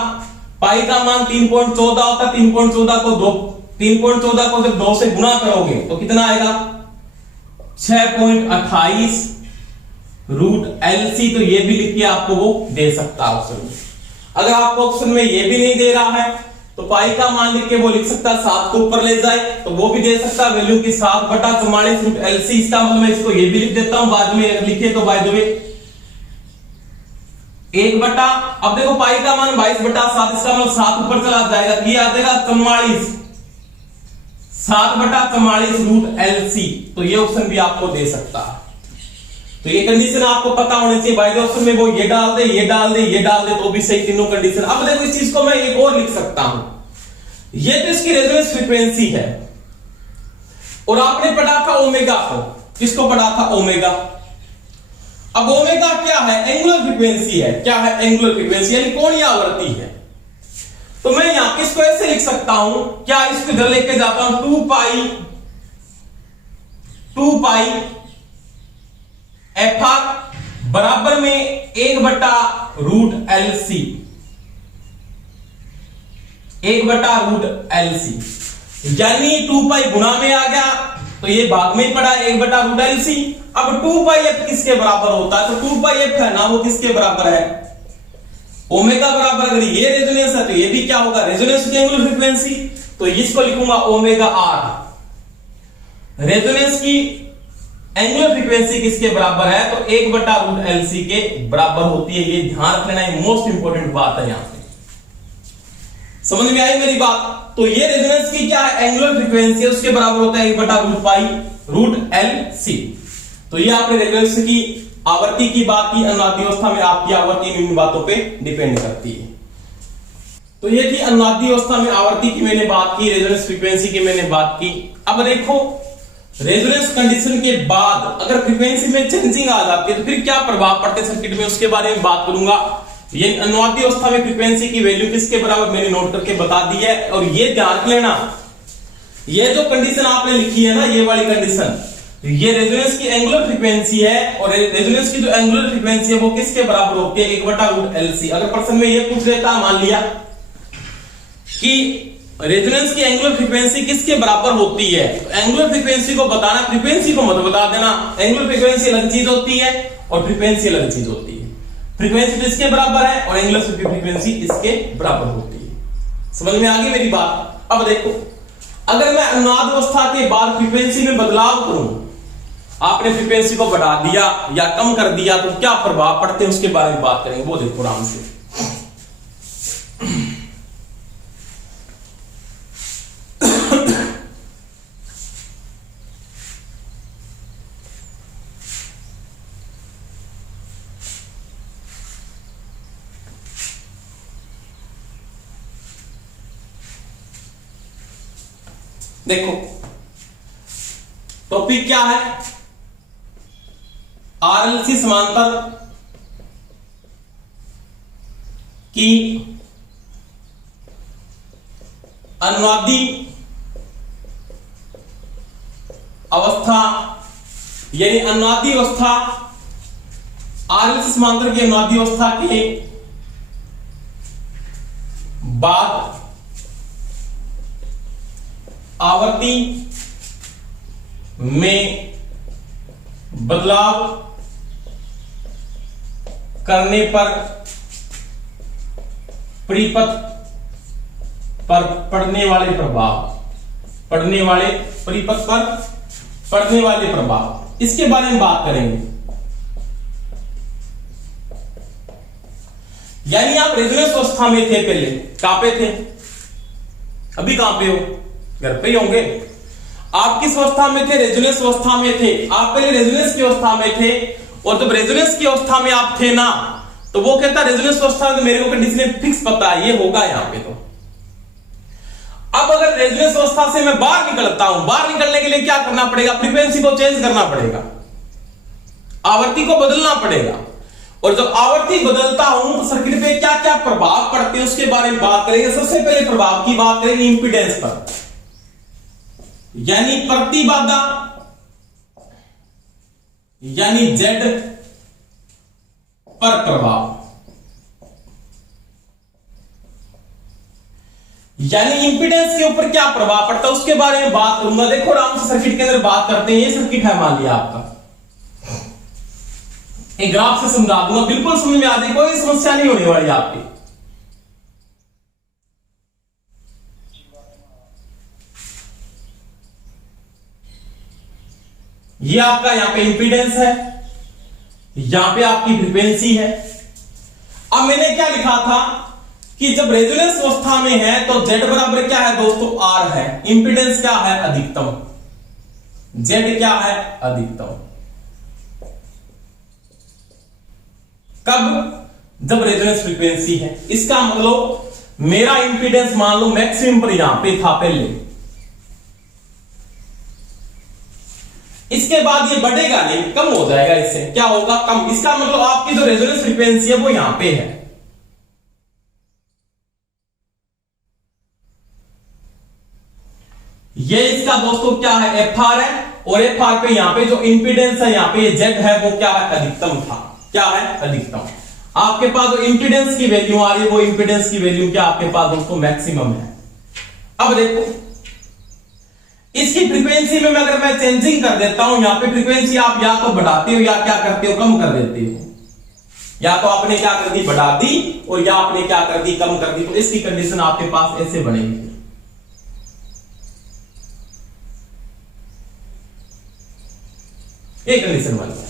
पाई का मान 3.14 होता है। 3.14 को जब 2 से गुणा करोगे तो कितना आएगा, 6.28 रूट LC। तो ये भी लिख के आपको वो दे सकता है ऑप्शन में। अगर आपको ऑप्शन में ये भी नहीं दे रहा है तो पाई का मान लिख के वो लिख सकता है 7 को ऊपर ले जाए तो वो भी दे सकता है वैल्यू की 7 बटा 44 रूट LC। इसका मतलब मैं इसको ये भी लिख देता हूं, बाद में लिखे तो बाय द वे 1 बटा, अब देखो पाई का मान 22 बटा 7, इसका मतलब 7 ऊपर चला जाएगा, ये आ जाएगा 44, 7 बटा 44 रूट LC। तो ये ऑप्शन भी आपको दे सकता है। तो ये कंडीशन आपको पता होनी चाहिए। बाय द ऑप्शन में वो ये डाल दे, ये डाल दे, ये डाल दे तो भी सही, तीनों कंडीशन। अब देखो इस चीज को मैं एक और लिख सकता हूं, ये तो इसकी रेजोनेंस फ्रीक्वेंसी है और आपने पढ़ा था ओमेगा को, किसको पढ़ा था, ओमेगा। अब ओमेगा क्या है, एंगुलर फ्रीक्वेंसी है। क्या है, एंगुलर फ्रीक्वेंसी यानी कोणीय आवृत्ति है। तो मैं यहां पे इसको ऐसे लिख सकता हूं, क्या इसको इधर लेके जाता हूं, 2 पाई FR बराबर में 1 बटा रूट LC, 1 बटा रूट LC, यानी 2 पाई गुणा में आ गया तो ये भाग में ही पड़ा 1 बटा रूट LC। अब 2 पाई F किसके बराबर होता है, तो 2 पाई F है ना, वो किसके बराबर है, ओमेगा बराबर। अगर ये रेजोनेंस है तो ये भी क्या होगा, रेजोनेंस की एंगुलर फ्रीक्वेंसी। तो इसको लिखूंगा ओमेगा R, रेजोनेंस की एंगुलर फ्रीक्वेंसी किसके बराबर है, तो 1/√LC के बराबर होती है। ये ध्यान रख लेना, ये मोस्ट इंपोर्टेंट बात है। यहां पे समझ में आई मेरी बात। तो ये रेजोनेंस की क्या है, एंगुलर फ्रीक्वेंसी है, उसके बराबर होता है 1/√LC। तो ये आपने रेजोनेंस की आवृत्ति की बात की, अनुनादी अवस्था में आपकी आवृत्ति इन बातों पे डिपेंड करती है। तो ये थी अनुनादी अवस्था में आवृत्ति की मैंने बात की, रेजोनेंस फ्रीक्वेंसी की मैंने बात की। अब देखो रेजोनेंस कंडीशन के बाद अगर फ्रीक्वेंसी में चेंजिंग आ जाती है तो फिर क्या प्रभाव पड़ते हैं सर्किट में, उसके बारे में बात करूंगा। ये अनुनादी अवस्था में फ्रीक्वेंसी की वैल्यू किसके बराबर मैंने नोट करके बता दी है। और ये ध्यान रख लेना, ये जो कंडीशन आपने लिखी है ना, ये वाली कंडीशन, ये रेजोनेंस की एंगुलर फ्रीक्वेंसी है। और रेजोनेंस की जो एंगुलर फ्रीक्वेंसी है वो किसके बराबर होती है, 1/√LC। अगर प्रश्न में ये पूछ लेता, मान लिया कि रेजोनेंस की एंगुलर फ्रीक्वेंसी किसके बराबर होती है, तो एंगुलर फ्रीक्वेंसी को बताना, फ्रीक्वेंसी को मत बता देना। एंगुलर फ्रीक्वेंसी अलग चीज होती है और फ्रीक्वेंसी अलग चीज होती है। फ्रीक्वेंसी तो इसके बराबर है और एंगुलर फ्रीक्वेंसी इसके बराबर होती है। समझ में आ गई मेरी बात। अब देखो अगर मैं अनुनाद अवस्था के बाद फ्रीक्वेंसी में बदलाव करूं, आपने फ्रीक्वेंसी को बढ़ा दिया या कम कर दिया, तो क्या प्रभाव पड़ते हैं उसके बारे में बात करेंगे। वो देखो आराम से। देखो टॉपिक क्या है, RLC समांतर की अनुनादी अवस्था, यानी अनुनादी अवस्था, RLC समांतर की अनुनादी अवस्था के बाद आवृत्ति में बदलाव करने पर परिपथ पर पड़ने वाले प्रभाव, परिपथ पर पड़ने वाले प्रभाव, इसके बारे में बात करेंगे। यानी आप रेजोनेंस अवस्था में थे, पहले कहां पे थे, अभी कहां पे हो, घर पे ही होंगे। आप किस अवस्था में थे, रेजोनेंस अवस्था में थे। आप पहले रेजोनेंस की अवस्था में थे, और जब रेजोनेंस की अवस्था में आप थे ना, तो वो कहता रेजोनेंस अवस्था में मेरे को कंडीशन फिक्स पता है, ये होगा यहां पे। तो अब अगर रेजोनेंस अवस्था से मैं बाहर निकलता हूं, बाहर निकलने के लिए क्या करना पड़ेगा, फ्रीक्वेंसी को चेंज करना पड़ेगा, आवृत्ति को बदलना पड़ेगा। और जब आवृत्ति बदलता हूं तो सर्किट पे क्या क्या प्रभाव पड़ते हैं उसके बारे में बात करेंगे। सबसे पहले प्रभाव की बात करेंगे इंपीडेंस पर, यानी प्रतिबाधा, यानी Z पर प्रभाव, यानी इंपीडेंस के ऊपर क्या प्रभाव पड़ता है उसके बारे में बात करूंगा। देखो आराम से सर्किट के अंदर बात करते हैं। ये सर्किट है मान लिया आपका, एक ग्राफ से समझा दूंगा, बिल्कुल समझ में आ जाए, कोई समस्या नहीं होने वाली आपकी। ये आपका यहां पे इंपीडेंस है, यहां पे आपकी फ्रीक्वेंसी है। अब मैंने क्या लिखा था कि जब रेजोनेंस अवस्था में है तो Z बराबर क्या है दोस्तों, R है। इंपीडेंस क्या है, अधिकतम। Z क्या है, अधिकतम। कब, जब रेजोनेंस फ्रीक्वेंसी है। इसका मतलब मेरा इंपीडेंस मान लो मैक्सिमम पर यहां पे था पहले, इसके बाद ये बढ़ेगा नहीं, कम हो जाएगा, इससे क्या होगा, कम। इसका मतलब आपकी जो रेजोनेंस फ्रीक्वेंसी है वो यहां पे है। ये इसका दोस्तों क्या है, FR है। और FR पे यहां पे जो इंपीडेंस है, यहां पे Z है, वो क्या है, अधिकतम था। क्या है, अधिकतम। आपके पास जो इंपीडेंस की वैल्यू आ रही है वो इंपीडेंस की वैल्यू क्या आपके पास दोस्तों, मैक्सिमम है। अब देखो इसकी फ्रीक्वेंसी में अगर मैं चेंजिंग कर देता हूं, यहां पे फ्रीक्वेंसी आप या तो बढ़ाते हो या क्या करते हो, कम कर देते हो। या तो आपने क्या कर दी, बढ़ा दी, और या आपने क्या कर दी, कम कर दी। तो इसकी कंडीशन आपके पास ऐसे बनेगी। ये कंडीशन बन जाएगी।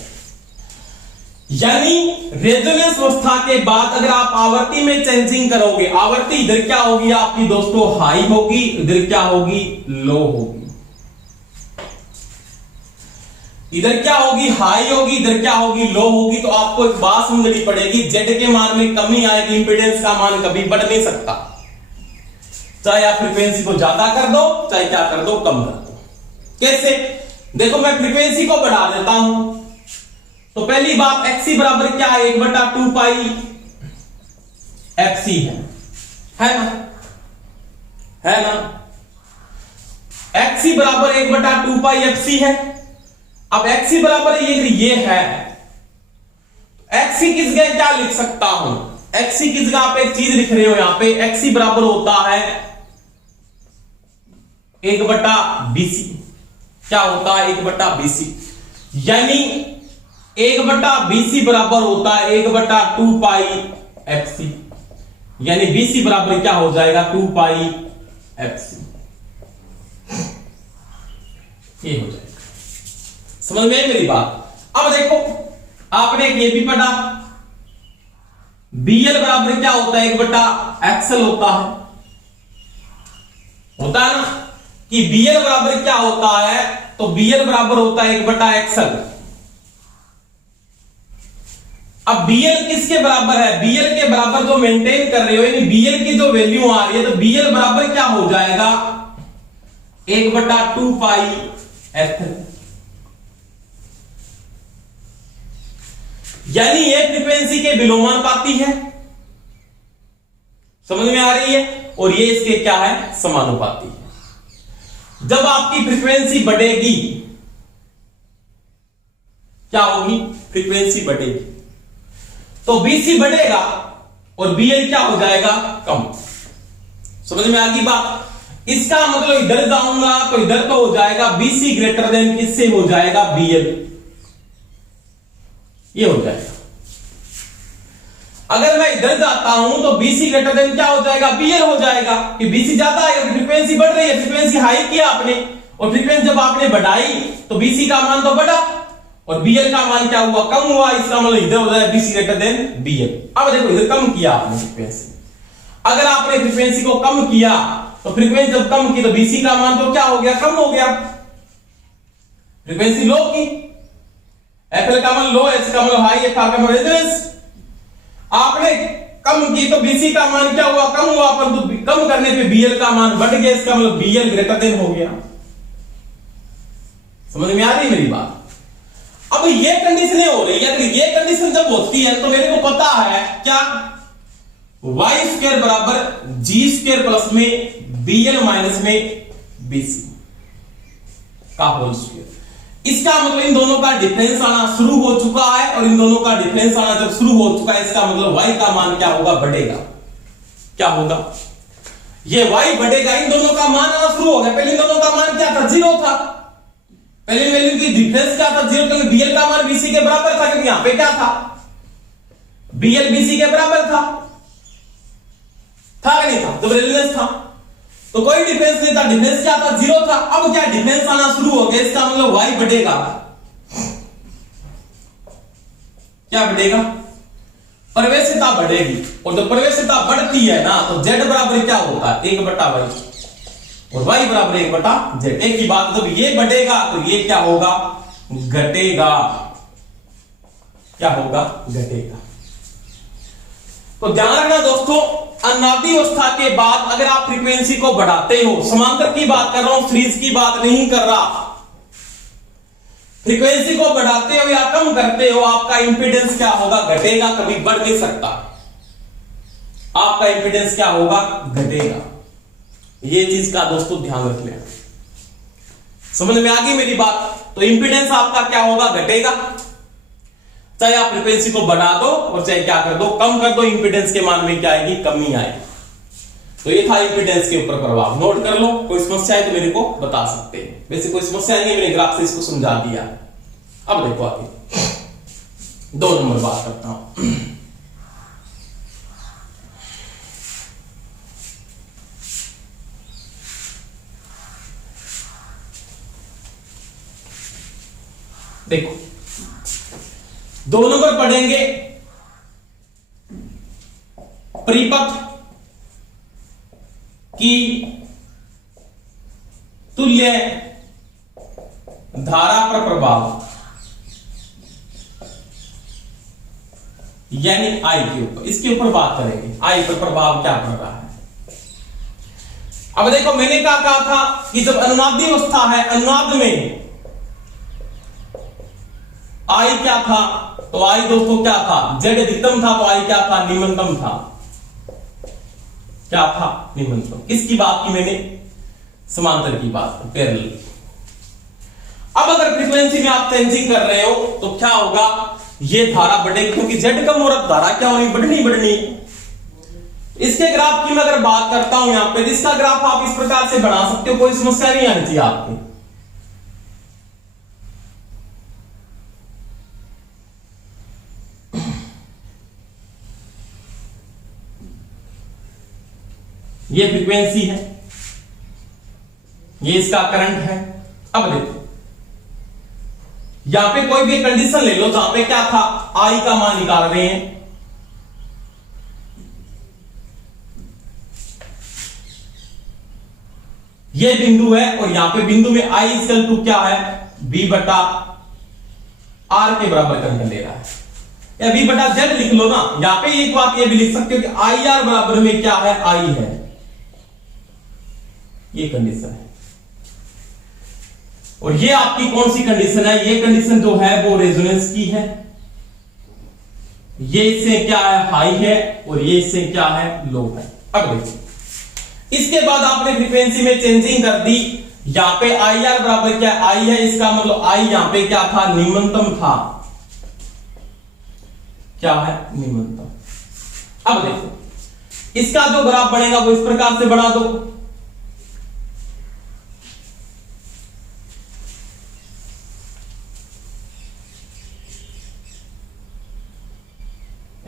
यानी रेजोनेंस अवस्था के बाद अगर आप आवर्ती में चेंजिंग करोगे, आवर्ती इधर क्या होगी आपकी दोस्तों हाई होगी, इधर क्या होगी लो होगी, इधर क्या होगी हाई होगी, इधर क्या होगी लो होगी। तो आपको एक बात समझनी पड़ेगी, जेड के मान में कमी आएगी, इंपीडेंस का मान कभी बढ़ नहीं सकता, चाहे आप फ्रीक्वेंसी को ज्यादा कर दो चाहे क्या कर दो कम कर दो। कैसे? देखो मैं फ्रीक्वेंसी को बढ़ा देता हूं तो पहली बात एक्सी बराबर क्या है 1/2 पाई एफसी है ना, है ना। एक्सी बराबर 1/2 पाई एफसी है। अब एक्सी बराबर ये है, एक्सी की जगह क्या लिख सकता हूं, एक्सी की जगह आप एक चीज लिख रहे हो यहां पे, एक्सी बराबर होता है 1/BC। क्या होता है 1/BC, यानी 1/BC बराबर होता है 1/2 पाई एफसी, यानी BC बराबर क्या हो जाएगा 2 पाई एफसी, ये हो जाएगा। समझ में आई मेरी बात? अब देखो आपने ये भी पढ़ा, BL बराबर क्या होता है 1/XL होता है ना, कि BL बराबर क्या होता है, तो BL बराबर होता है 1/XL। अब BL किसके बराबर है, BL के बराबर जो मेंटेन कर रहे हो, यानी BL की जो वैल्यू आ रही है, तो BL बराबर क्या हो जाएगा 1/2 पाई एफएल, यानी ये फ्रीक्वेंसी के विलोमानुपाती है। समझ में आ रही है? और ये इसके क्या है समानुपाती है। जब आपकी फ्रीक्वेंसी बढ़ेगी क्या होगी, फ्रीक्वेंसी बढ़ेगी तो BC बढ़ेगा और BL क्या हो जाएगा कम। समझ में आ गई बात? इसका मतलब इधर जाऊंगा तो इधर तो हो जाएगा BC ग्रेटर देन किससे हो जाएगा BL, ये हो जाएगा। अगर मैं इधर जाता हूं तो BC ग्रेटर देन क्या हो जाएगा BL हो जाएगा, कि BC ज्यादा है, फ्रीक्वेंसी बढ़ रही है, फ्रीक्वेंसी हाई किया आपने और फ्रीक्वेंसी जब आपने बढ़ाई तो BC का मान तो बढ़ा और BL का मान क्या हुआ कम हुआ, इसका मतलब इधर हो जाएगा BC ग्रेटर देन BL। अब देखो इधर कम किया आपने फ्रीक्वेंसी, अगर आपने फ्रीक्वेंसी को कम किया तो फ्रीक्वेंसी जब कम की तो BC का मान तो क्या हो गया कम हो गया, फ्रीक्वेंसी लो की, एफएल का मान लो, एच का मान हाई, एफ आर का मान रेजोनेंस। आपने कम की तो BC का मान क्या हुआ कम हुआ, परंतु कम करने पे BL का मान बढ़ गया, इसका मतलब BL ग्रेटर देन हो गया। समझ में आ रही मेरी बात? अब ये कंडीशनें हो रही है, ये कंडीशन जब होती है तो मेरे को पता है क्या y² बराबर G² प्लस में BL माइनस में BC का होल स्क्वायर। इसका मतलब इन दोनों का डिफरेंस आना शुरू हो चुका है, और इन दोनों का डिफरेंस आना जब शुरू हो चुका है इसका मतलब y का मान क्या होगा बढ़ेगा। क्या होगा, ये y बढ़ेगा, इन दोनों का मान आना शुरू हो गया। पहले इन दोनों का मान क्या था 0 था, पहले वैल्यू की डिफरेंस क्या था 0, क्योंकि BL का मान BC के बराबर था, क्योंकि यहां पे क्या था BL BC के बराबर था कि नहीं था, तो रेजोनेंस था, तो कोई डिफरेंस नहीं था, डिफरेंस क्या था 0 था। अब क्या डिफरेंस आना शुरू हो गया, इसका मतलब y बढ़ेगा। क्या बढ़ेगा, प्रवेशिता बढ़ेगी, और जब प्रवेशिता बढ़ती है ना तो z बराबर क्या होता है 1/y और y बराबर 1/z। एक ही बात, जब ये बढ़ेगा तो ये क्या होगा घटेगा, क्या होगा घटेगा। तो ध्यान रखना दोस्तों, अनादि अवस्था के बाद अगर आप फ्रीक्वेंसी को बढ़ाते हो, समांतर की बात कर रहा हूं, सीरीज की बात नहीं कर रहा, फ्रीक्वेंसी को बढ़ाते हो या कम करते हो, आपका इंपीडेंस क्या होगा घटेगा, कभी बढ़ नहीं सकता। आपका इंपीडेंस क्या होगा घटेगा। ये चीज का दोस्तों ध्यान रख लेना। समझ में आ गई मेरी बात? तो इंपीडेंस आपका क्या होगा घटेगा, चाहे आप फ्रीक्वेंसी को बढ़ा दो और चाहे क्या कर दो कम कर दो, इंपीडेंस के मान में क्या आएगी कमी आएगी। तो ये था इंपीडेंस के ऊपर प्रभाव, नोट कर लो। कोई समस्या है तो मेरे को बता सकते हैं, वैसे कोई समस्या नहीं, मैंने ग्राफ से इसको समझा दिया। अब देखो आगे 2 नंबर बात करता हूं। देखो 2 नंबर पढ़ेंगे परिपथ की तुल्य धारा पर प्रभाव, यानी आई के ऊपर, इसके ऊपर बात करेंगे आई पर प्रभाव क्या पड़ रहा है। अब देखो मैंने क्या कहा था कि जब अनुनादी अवस्था है, अनुनाद में आई क्या था, तो आई दोस्तों क्या था, जेड अधिकतम था, तो आई क्या था, निम्नतम था। क्या था, निम्नतम। किसकी बात की मैंने, समांतर की बात, पैरेलल। अब अगर फ्रीक्वेंसी में आप चेंजिंग कर रहे हो तो क्या होगा, ये धारा बढ़ेगी, क्योंकि जेड कम हो रहा, धारा क्या होनी, बढ़नी। इसके ग्राफ की मैं अगर बात करता हूं यहां पे, इसका ग्राफ आप इस प्रकार से बना सकते हो, कोई समस्या नहीं आनी चाहिए आपकी। ये फ्रीक्वेंसी है, ये इसका करंट है। अब देखो यहां पे कोई भी कंडीशन ले लो, जहां पे क्या था, आई का मान निकाल रहे हैं, ये बिंदु है और यहां पे बिंदु में आई इक्वल टू क्या है, बी बटा आर के बराबर करंट ले रहा है, या बी बटा जेड लिख लो ना। यहां पे एक बात ये भी लिख सकते हो कि आई आर बराबर में क्या है, आई है, ये कंडीशन है। और ये आपकी कौन सी कंडीशन है, ये कंडीशन जो है वो रेजोनेंस की है, ये इससे क्या है, हाई है, और ये इससे क्या है, लो है। अब देखिए इसके बाद आपने फ्रीक्वेंसी में चेंजिंग कर दी, यहां पे आई आर बराबर क्या है, आई है, इसका मतलब आई यहां पे क्या था, निम्नतम था, क्या है, निम्नतम। अब देखो इसका जो ग्राफ बनेगा वो इस प्रकार से बना दो,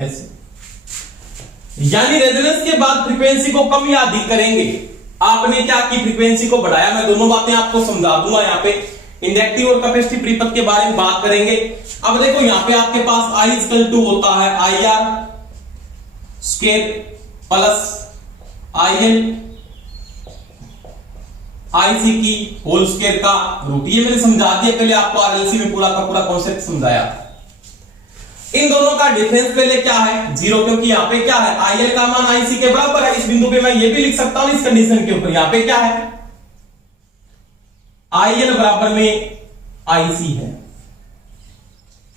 ऐसे, यानी रेजोनेंस के बाद फ्रीक्वेंसी को कम या अधिक करेंगे। आपने क्या की, फ्रीक्वेंसी को बढ़ाया। मैं दोनों बातें आपको समझा दूंगा, यहां पे इंडक्टिव और कैपेसिटिव परिपथ के बारे में बात करेंगे। अब देखो यहां पे आपके पास आई इक्वल टू होता है I R square plus I L I C की होल स्क्वायर का रूट। ये मैंने समझा दिया पहले आपको, आरएलसी में पूरा का पूरा कॉन्सेप्ट समझाया। इन दोनों का डिफरेंस पहले क्या है, 0, क्योंकि यहां पे क्या है, आई एल का मान आई सी के बराबर है। इस बिंदु पे मैं ये भी लिख सकता हूं इस कंडीशन के ऊपर, यहां पे क्या है, आई एल बराबर में आई सी है,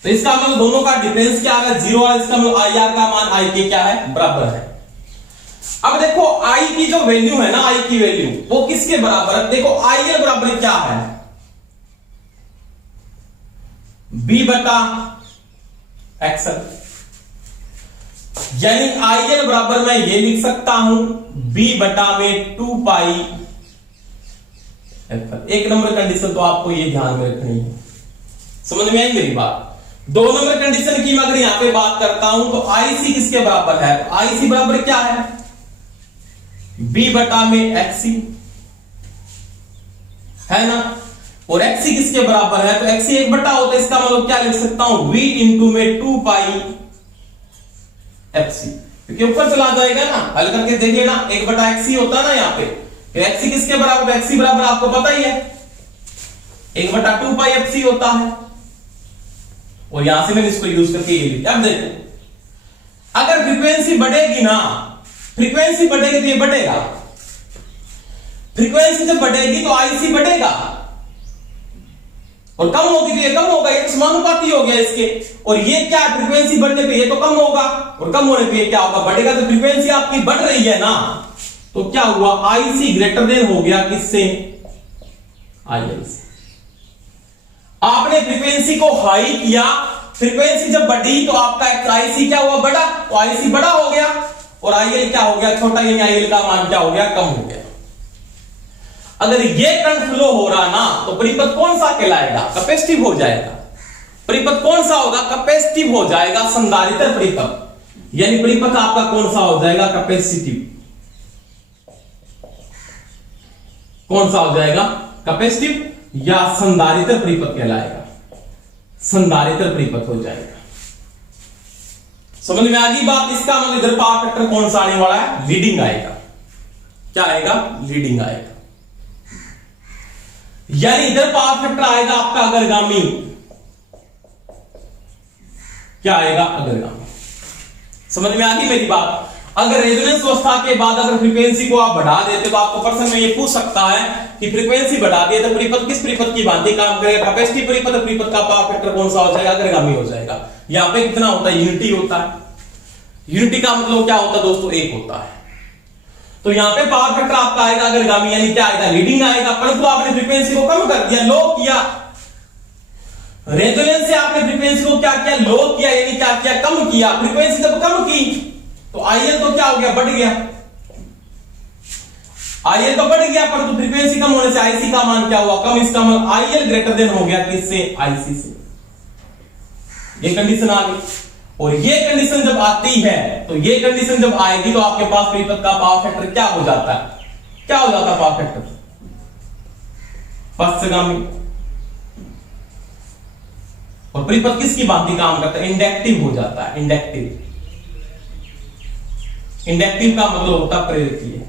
तो इसका मतलब दोनों का डिफरेंस क्या है, 0 है। इसका मतलब आई आर का मान आई के क्या है, बराबर है। अब देखो आई की जो वैल्यू है ना, आई की वैल्यू वो किसके बराबर है, देखो आई एल बराबर क्या है, बी बटा एक्सएल, यानी आई एल बराबर मैं ये लिख सकता हूं बी बटा में 2 पाई एफ। एक नंबर कंडीशन तो आपको ये ध्यान में रखनी है, समझ में आई मेरी बात। 2 नंबर कंडीशन की मैं अगर यहां पे बात करता हूं तो आई सी किसके बराबर है, तो आई सी बराबर क्या है, बी बटा में एक्सी है ना, और एक्सी किसके बराबर है, तो एक्सी 1 बटा होता है। इसका मतलब क्या लिख सकता हूं, v इंटू में 2 पाई एफसी, क्योंकि ऊपर चला जाएगा ना, हल करके देखिए ना, 1 बटा एक्सी होता है ना यहाँ पे, तो एक्सी किसके बराबर, एक्सी बराबर आपको पता ही है 1 बटा 2 पाई एफसी होता है, और यहां से मैंने इसको यूज करके ये लिखा। अब देखो अगर फ्रीक्वेंसी बढ़ेगी ना, फ्रीक्वेंसी बढ़ेगी तो ये बढ़ेगा, फ्रीक्वेंसी जब बढ़ेगी तो आईसी बढ़ेगा, और कम होगी तो ये कम होगा, ये समानुपाती हो गया इसके। और ये क्या, फ्रीक्वेंसी बढ़ने पे ये तो कम होगा, और कम होने पे ये क्या होगा, बढ़ेगा। तो फ्रीक्वेंसी आपकी बढ़ रही है ना, तो क्या हुआ, आईसी ग्रेटर देन हो गया किससे, आईएल से। आपने फ्रीक्वेंसी को हाई किया, फ्रीक्वेंसी जब बढ़ी तो आपका आईसी क्या हुआ, बढ़ा, तो आईसी बड़ा हो गया, और आईएल क्या हो गया, छोटा, यानी आईएल का मान क्या हो गया, कम हो गया। अगर ये करंट फ्लो हो रहा ना, तो परिपथ कौन सा कहलाएगा, कैपेसिटिव हो जाएगा। परिपथ कौन सा होगा, कैपेसिटिव हो जाएगा, संधारित्र परिपथ, यानी परिपथ आपका कौन सा हो जाएगा, कैपेसिटिव। कौन सा हो जाएगा, कैपेसिटिव या संधारित्र परिपथ कहलाएगा, संधारित्र परिपथ हो जाएगा। समझ में आ गई बात। इसका मतलब इधर पावर फैक्टर कौन सा आने वाला है, लीडिंग आएगा। क्या आएगा, लीडिंग आएगा। यानी इधर पावर फैक्टर आएगा आपका अग्रगामी। क्या आएगा, अग्रगामी। समझ में आ गई मेरी बात। अगर रेजोनेंस अवस्था के बाद अगर फ्रीक्वेंसी को आप बढ़ा देते तो आपको प्रश्न में ये पूछ सकता है कि फ्रीक्वेंसी बढ़ा दिए तो परिपथ किस परिपथ की भांति काम करेगा, कैपेसिटी परिपथ, परिपथ का पावर फैक्टर कौन सा हो जाएगा, अग्रगामी हो जाएगा। यहां पे कितना होता है, यूनिटी होता है। यूनिटी का मतलब क्या होता है दोस्तों, एक होता है। तो यहां पे पावर फैक्टर आपका आएगा अग्रगामी, यानी क्या आएगा, लीडिंग आएगा। परंतु आपने फ्रीक्वेंसी को कम कर दिया, लो किया। रेजोनेंस से आपने फ्रीक्वेंसी को क्या किया, लो किया, यानी क्या किया, कम किया। फ्रीक्वेंसी जब कम की तो आईएल तो क्या हो गया, बढ़ गया। आईएल तो बढ़ गया, परंतु फ्रीक्वेंसी कम होने से आईसी का मान क्या हुआ, कम। इसका मतलब आईएल ग्रेटर देन हो गया किससे, आईसी से। ये कंडीशन आ गई। और ये कंडीशन जब आती है, तो ये कंडीशन जब आएगी तो आपके पास परिपथ का पावर फैक्टर क्या हो जाता है, क्या हो जाता है पावर फैक्टर, पश्चगामी। और परिपथ किसकी भांति काम करता है, इंडक्टिव हो जाता है, इंडक्टिव। इंडक्टिव का मतलब होता है प्रेरकीय।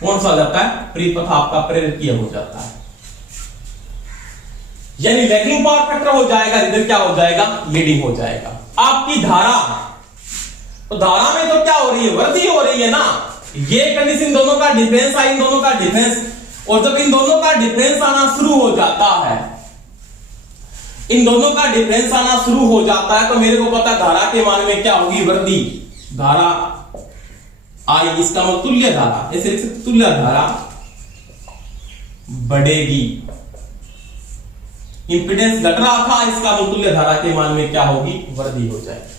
कौन सा हो जाता है, परिपथ आपका प्रेरकीय हो जाता है। यानी लैगिंग पावर फैक्टर हो जाएगा, इधर क्या हो जाएगा, लीडिंग हो जाएगा। आपकी धारा, तो धारा में तो क्या हो रही है, वृद्धि हो रही है ना। ये कंडीशन, दोनों का डिफरेंस है, इन दोनों का डिफरेंस। और जब इन दोनों का डिफरेंस आना शुरू हो जाता है, इन दोनों का डिफरेंस आना शुरू हो जाता है, तो मेरे को पता धारा के मान में क्या होगी, वृद्धि। धारा आई, इसका मतलब तुल्य धारा, ऐसे लिख सकते, तुल्य धारा बढ़ेगी। इंपीडेंस घट रहा था, इसका मतलब तुल्य धारा के मान में क्या होगी, वृद्धि हो जाएगी।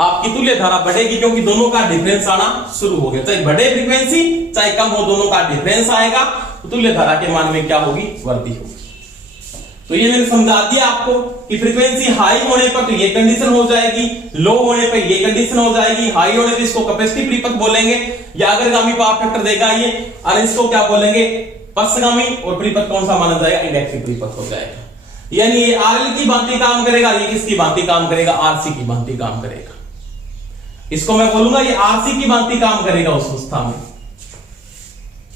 आपकी तुल्य धारा बढ़ेगी क्योंकि दोनों का डिफरेंस आना शुरू हो गया। चाहे बढ़े फ्रीक्वेंसी चाहे कम हो, दोनों का डिफरेंस आएगा तो तुल्य धारा के मान में क्या होगी, वृद्धि होगी। तो ये मैंने समझा दिया आपको कि फ्रीक्वेंसी हाई होने पर तो ये कंडीशन हो जाएगी, लो होने पर ये कंडीशन हो जाएगी। हाई होने पर इसको कैपेसिटी परिपथ बोलेंगे या अग्रगामी पावर फैक्टर देगा ये, और इसको क्या बोलेंगे, पश्चगामी। और परिपथ कौन सा माना जाएगा, इंडक्टिव परिपथ हो जाएगा। यानी ये आरएल की भांति काम करेगा, ये किसकी भांति काम करेगा, आरसी की भांति काम करेगा। इसको मैं बोलूंगा ये आरसी की भांति काम करेगा उस अवस्था में,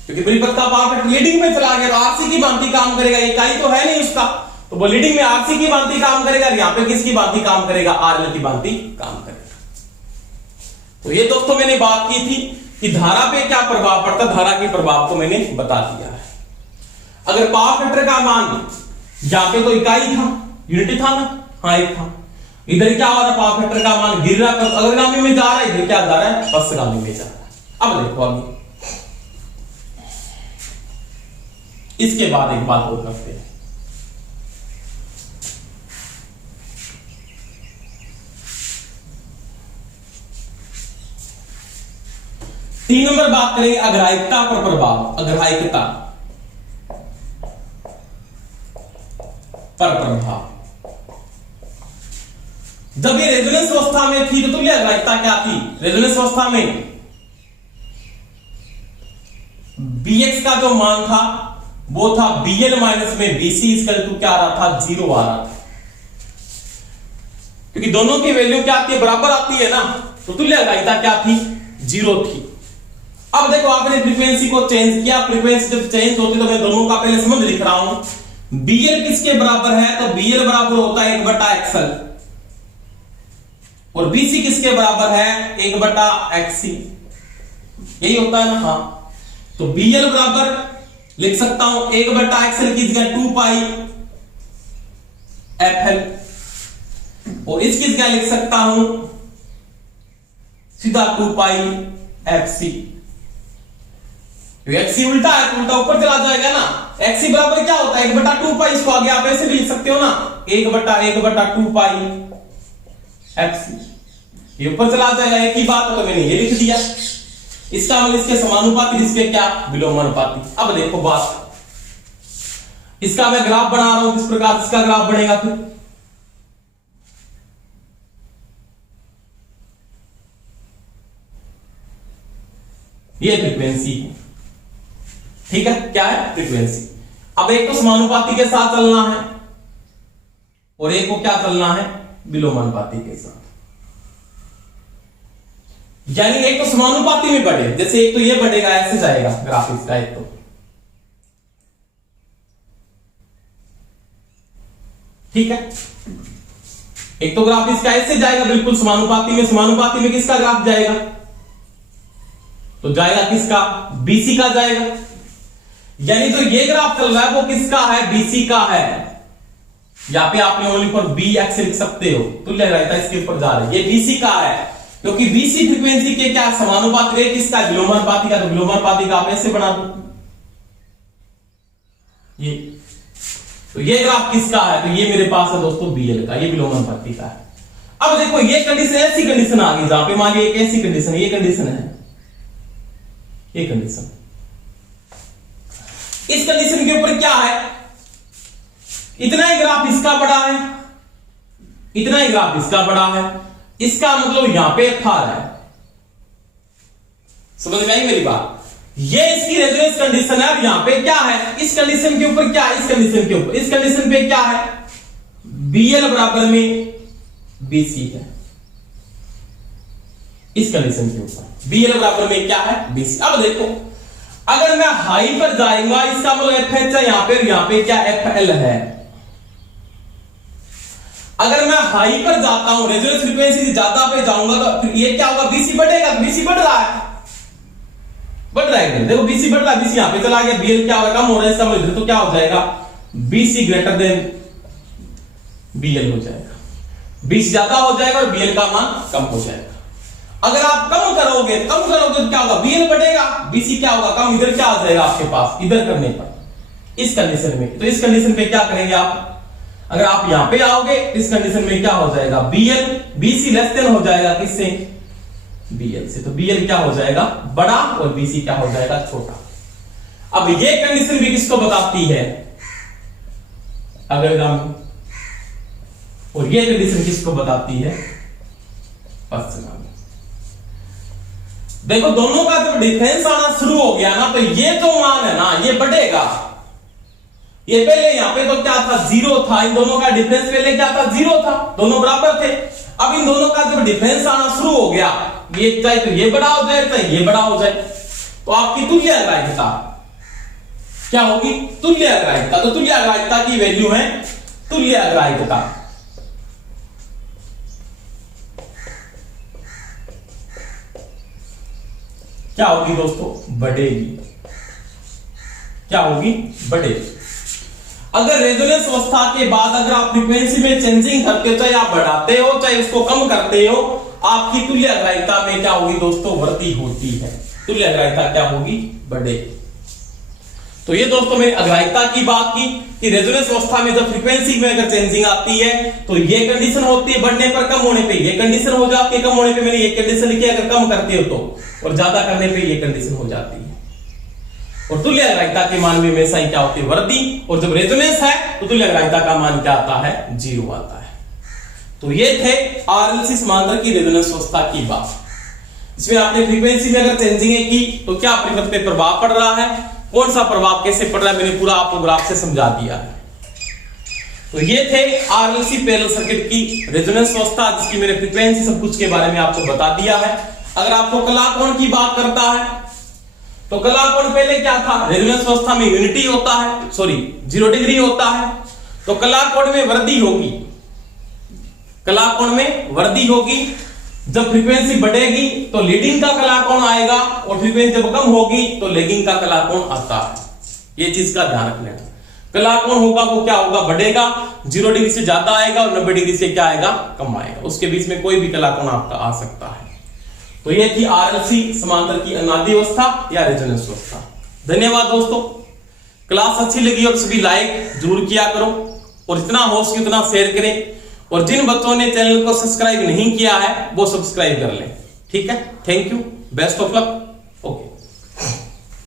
क्योंकि परिपथ का पावर फैक्टर लीडिंग में चला गया तो आरसी की भांति काम करेगा। इकाई तो है नहीं उसका, तो वो लीडिंग में आरसी की भांति काम करेगा। यहां पे किसकी भांति काम करेगा, आरएल की भांति काम करेगा। तो ये दोस्तों मैंने बात की थी कि धारा पे क्या प्रभाव पड़ता, धारा के प्रभाव को मैंने बता दिया है। अगर पावर फैक्टर का मान, यहां पे तो इकाई था, यूनिटी था ना, हाँ एक था। इधर क्या हो रहा है, पावर फैक्टर का मान गिर रहा है, अग्रगामी में जा रहा है, इधर क्या जा रहा है, पश्चगामी में जा रहा है। अब देखो अभी इसके बाद एक बात और करते हैं। तीन नंबर बात करेंगे अग्राह्यता पर प्रभाव, अग्राह्यता पर प्रभाव। जब ये रेजोनेंस अवस्था में थी तो तुल्य अग्राह्यता क्या थी, रेजोनेंस अवस्था में bx का जो मान था वो था bl माइनस में bc इक्वल टू क्या आ रहा था, 0 आ रहा था। क्योंकि दोनों की वैल्यू क्या आती है, बराबर आती है ना, तो तुल्य अग्राह्यता क्या थी, 0 थी। अब देखो आपने फ्रीक्वेंसी को चेंज किया, फ्रीक्वेंसी जब चेंज होती तो मैं दोनों का पहले संबंध लिख रहा हूं। bl किसके बराबर है, तो bl बराबर होता है 1/xl, और bc किसके बराबर है, 1/xc, यही होता है ना, हाँ। तो bl बराबर लिख सकता हूं 1/xl की जगह 2π fl, और इसकी जगह लिख सकता हूं सीधा 2π fc। xc उल्टा है तो उल्टा ऊपर चला जाएगा ना। xc बराबर क्या होता है, 1/2π, इसको आगे आप ऐसे भी लिख सकते हो ना, 1/2π fc, ये ऊपर चला जाएगा, एक ही बात है, तो मैंने ये लिख दिया। इसका मतलब इसके समानुपाती, इसके क्या, विलोमानुपाती। अब देखो बात, इसका मैं ग्राफ बना रहा हूं, किस प्रकार इसका ग्राफ बनेगा फिर, ये फ्रीक्वेंसी है, ठीक है, क्या है, फ्रीक्वेंसी। अब एक तो समानुपाती के साथ चलना है और एक को क्या चलना है, विलोमानुपाती के साथ। यानी एक तो समानुपाती में बढ़े, जैसे एक तो ये बढ़ेगा, ऐसे जाएगा ग्राफ इसका, एक तो ठीक है, एक तो ग्राफ इसका ऐसे जाएगा बिल्कुल समानुपाती में। समानुपाती में किसका ग्राफ जाएगा? तो जाएगा किसका? बीसी का जाएगा। यानी जो ये ग्राफ चल रहा है वो किसका है? बीसी का है। यहां पे आपने ओनली फॉर बी एक्स लिख सकते हो, तुल्य ग्राह्यता इसके ऊपर जा रही है, ये बीसी का है, क्योंकि बीसी फ्रीक्वेंसी के क्या समानुपाती है, किसका? विलोमानुपाती का। तो विलोमानुपाती का आप ऐसे बना दो ये, तो ये ग्राफ किसका है? तो ये मेरे पास है दोस्तों बीएल का, ये विलोमानुपाती का है। अब देखो ये कंडीशन, ऐसी कंडीशन आ गई जहां पे मान लीजिए एक ऐसी कंडीशन, ये कंडीशन है, ये कंडीशन, इस कंडीशन के ऊपर क्या है? इतना ही ग्राफ इसका बड़ा है, इतना ही ग्राफ इसका बड़ा है, इसका मतलब यहां पे था है। समझ में आई मेरी बात? ये इसकी रेजोनेंस कंडीशन है। अब यहां पे क्या है? इस कंडीशन के ऊपर क्या है? इस कंडीशन के ऊपर, इस कंडीशन पे क्या है? बीएल बराबर में बीसी है। इस कंडीशन के ऊपर बीएल बराबर में क्या है? बीसी। अब देखो अगर मैं हाई पर जाऊंगा, इसका मतलब एफ एच है यहां पे, यहां पे क्या एफ एल है। अगर मैं हाई पर जाता हूं, रेजोनेंस फ्रीक्वेंसी से ज्यादा पे जाऊंगा, तो फिर ये क्या होगा? बीसी बढ़ेगा। बीसी बढ़ रहा है, बढ़ रहा है, देखो बीसी बढ़ रहा है, बीसी यहां पे चला गया, बीएल क्या होगा? कम हो रहा है, इसका मतलब तो क्या हो जाएगा? बीसी ग्रेटर देन बीएल हो जाएगा, बीसी ज्यादा हो जाएगा और बीएल का मान कम हो जाएगा। अगर आप कम करोगे तो क्या होगा? बीएल बढ़ेगा, बीसी क्या होगा? कम। इधर क्या हो जाएगा आपके पास? इधर करने पर, इस कंडीशन में, तो इस कंडीशन पे क्या करेंगे आप? अगर आप यहां पे आओगे, इस कंडीशन में क्या हो जाएगा? बीएल, बीसी लेस देन हो जाएगा किससे? बीएल से। तो बीएल क्या हो जाएगा? बड़ा, और बीसी क्या हो जाएगा? छोटा। अब ये कंडीशन भी किसको बताती है? अग्रगामी। और ये कंडीशन किसको बताती है? पश्चिमामी। देखो दोनों का जब डिफरेंस आना शुरू हो गया ना, तो ये जो मान है ना, ये बढ़ेगा। ये पहले यहां पे तो क्या था? जीरो था। इन दोनों का डिफरेंस पहले क्या था? जीरो था, दोनों बराबर थे। अब इन दोनों का जब डिफरेंस आना शुरू हो गया, ये चाहे तो ये बड़ा हो जाए, चाहे ये बड़ा हो जाए, तो आपकी तुल्य अग्राह्यता क्या होगी? तुल्य अग्राह्यता। तो तुल्य अग्राह्यता की वैल्यू है तुल्य अग्राह्यता। क्या होगी दोस्तों? बढ़ेगी। क्या होगी? बढ़ेगी। अगर रेजोनेंस अवस्था के बाद अगर आप फ्रीक्वेंसी में चेंजिंग करते हो, चाहे आप बढ़ाते हो चाहे उसको कम करते हो, आपकी तुल्य अग्राह्यता में क्या होगी दोस्तों? वृद्धि होती है। तुल्य अग्राह्यता क्या होगी? बढ़ेगी। तो ये दोस्तों मैंने अग्राह्यता की बात की कि रेजोनेंस अवस्था में जब फ्रीक्वेंसी में अगर चेंजिंग आती है तो ये कंडीशन होती है, बढ़ने पर कम होने पे ये कंडीशन हो जाती है, कम होने पे मैंने ये कंडीशन लिखी, अगर कम करते हो तो, और ज्यादा करने पे ये कंडीशन हो जाती है। और तुल्य अग्राह्यता के मान में हमेशा ही क्या होती है? वृद्धि। और जब रेजोनेंस है तो तुल्य अग्राह्यता का मान क्या आता है? जीरो आता है। तो ये थे आरएलसी समांतर की रेजोनेंस अवस्था की बात। इसमें आपने फ्रीक्वेंसी में अगर चेंजिंग की तो क्या परिपथ पे प्रभाव पड़ रहा है, कौन सा प्रभाव कैसे पड़ रहा है, मैंने पूरा आपको ग्राफ से समझा दिया है। तो ये थे आरएलसी पैरेलल सर्किट की रेजोनेंस अवस्था, जिसकी मैंने फ्रीक्वेंसी सब कुछ के बारे में आपको बता दिया है। अगर आपको कलाकोण की बात करता है तो कलाकोण पहले क्या था? रेजोनेंस अवस्था में यूनिटी होता है, सॉरी 0 डिग्री होता है। तो कलाकोण में वृद्धि होगी, कलाकोण में वृद्धि होगी। जब फ्रीक्वेंसी बढ़ेगी तो लीडिंग का कलाकोण आएगा, और फ्रीक्वेंसी जब कम होगी तो लैगिंग का कलाकोण आता है। ये चीज का ध्यान रख लेना। कलाकोण होगा वो क्या होगा? बढ़ेगा, 0 डिग्री से ज्यादा आएगा और 90 डिग्री से क्या आएगा? कम आएगा। उसके बीच में कोई भी कलाकोण आपका आ सकता है। तो ये थी आरएलसी समांतर की अनादि अवस्था या रेजोनेंस अवस्था। धन्यवाद दोस्तों। क्लास अच्छी लगी और सभी लाइक जरूर किया करो, और जितना हो सके उतना शेयर करें, और जिन बच्चों ने चैनल को सब्सक्राइब नहीं किया है वो सब्सक्राइब कर लें। ठीक है, thank you, best of luck, okay.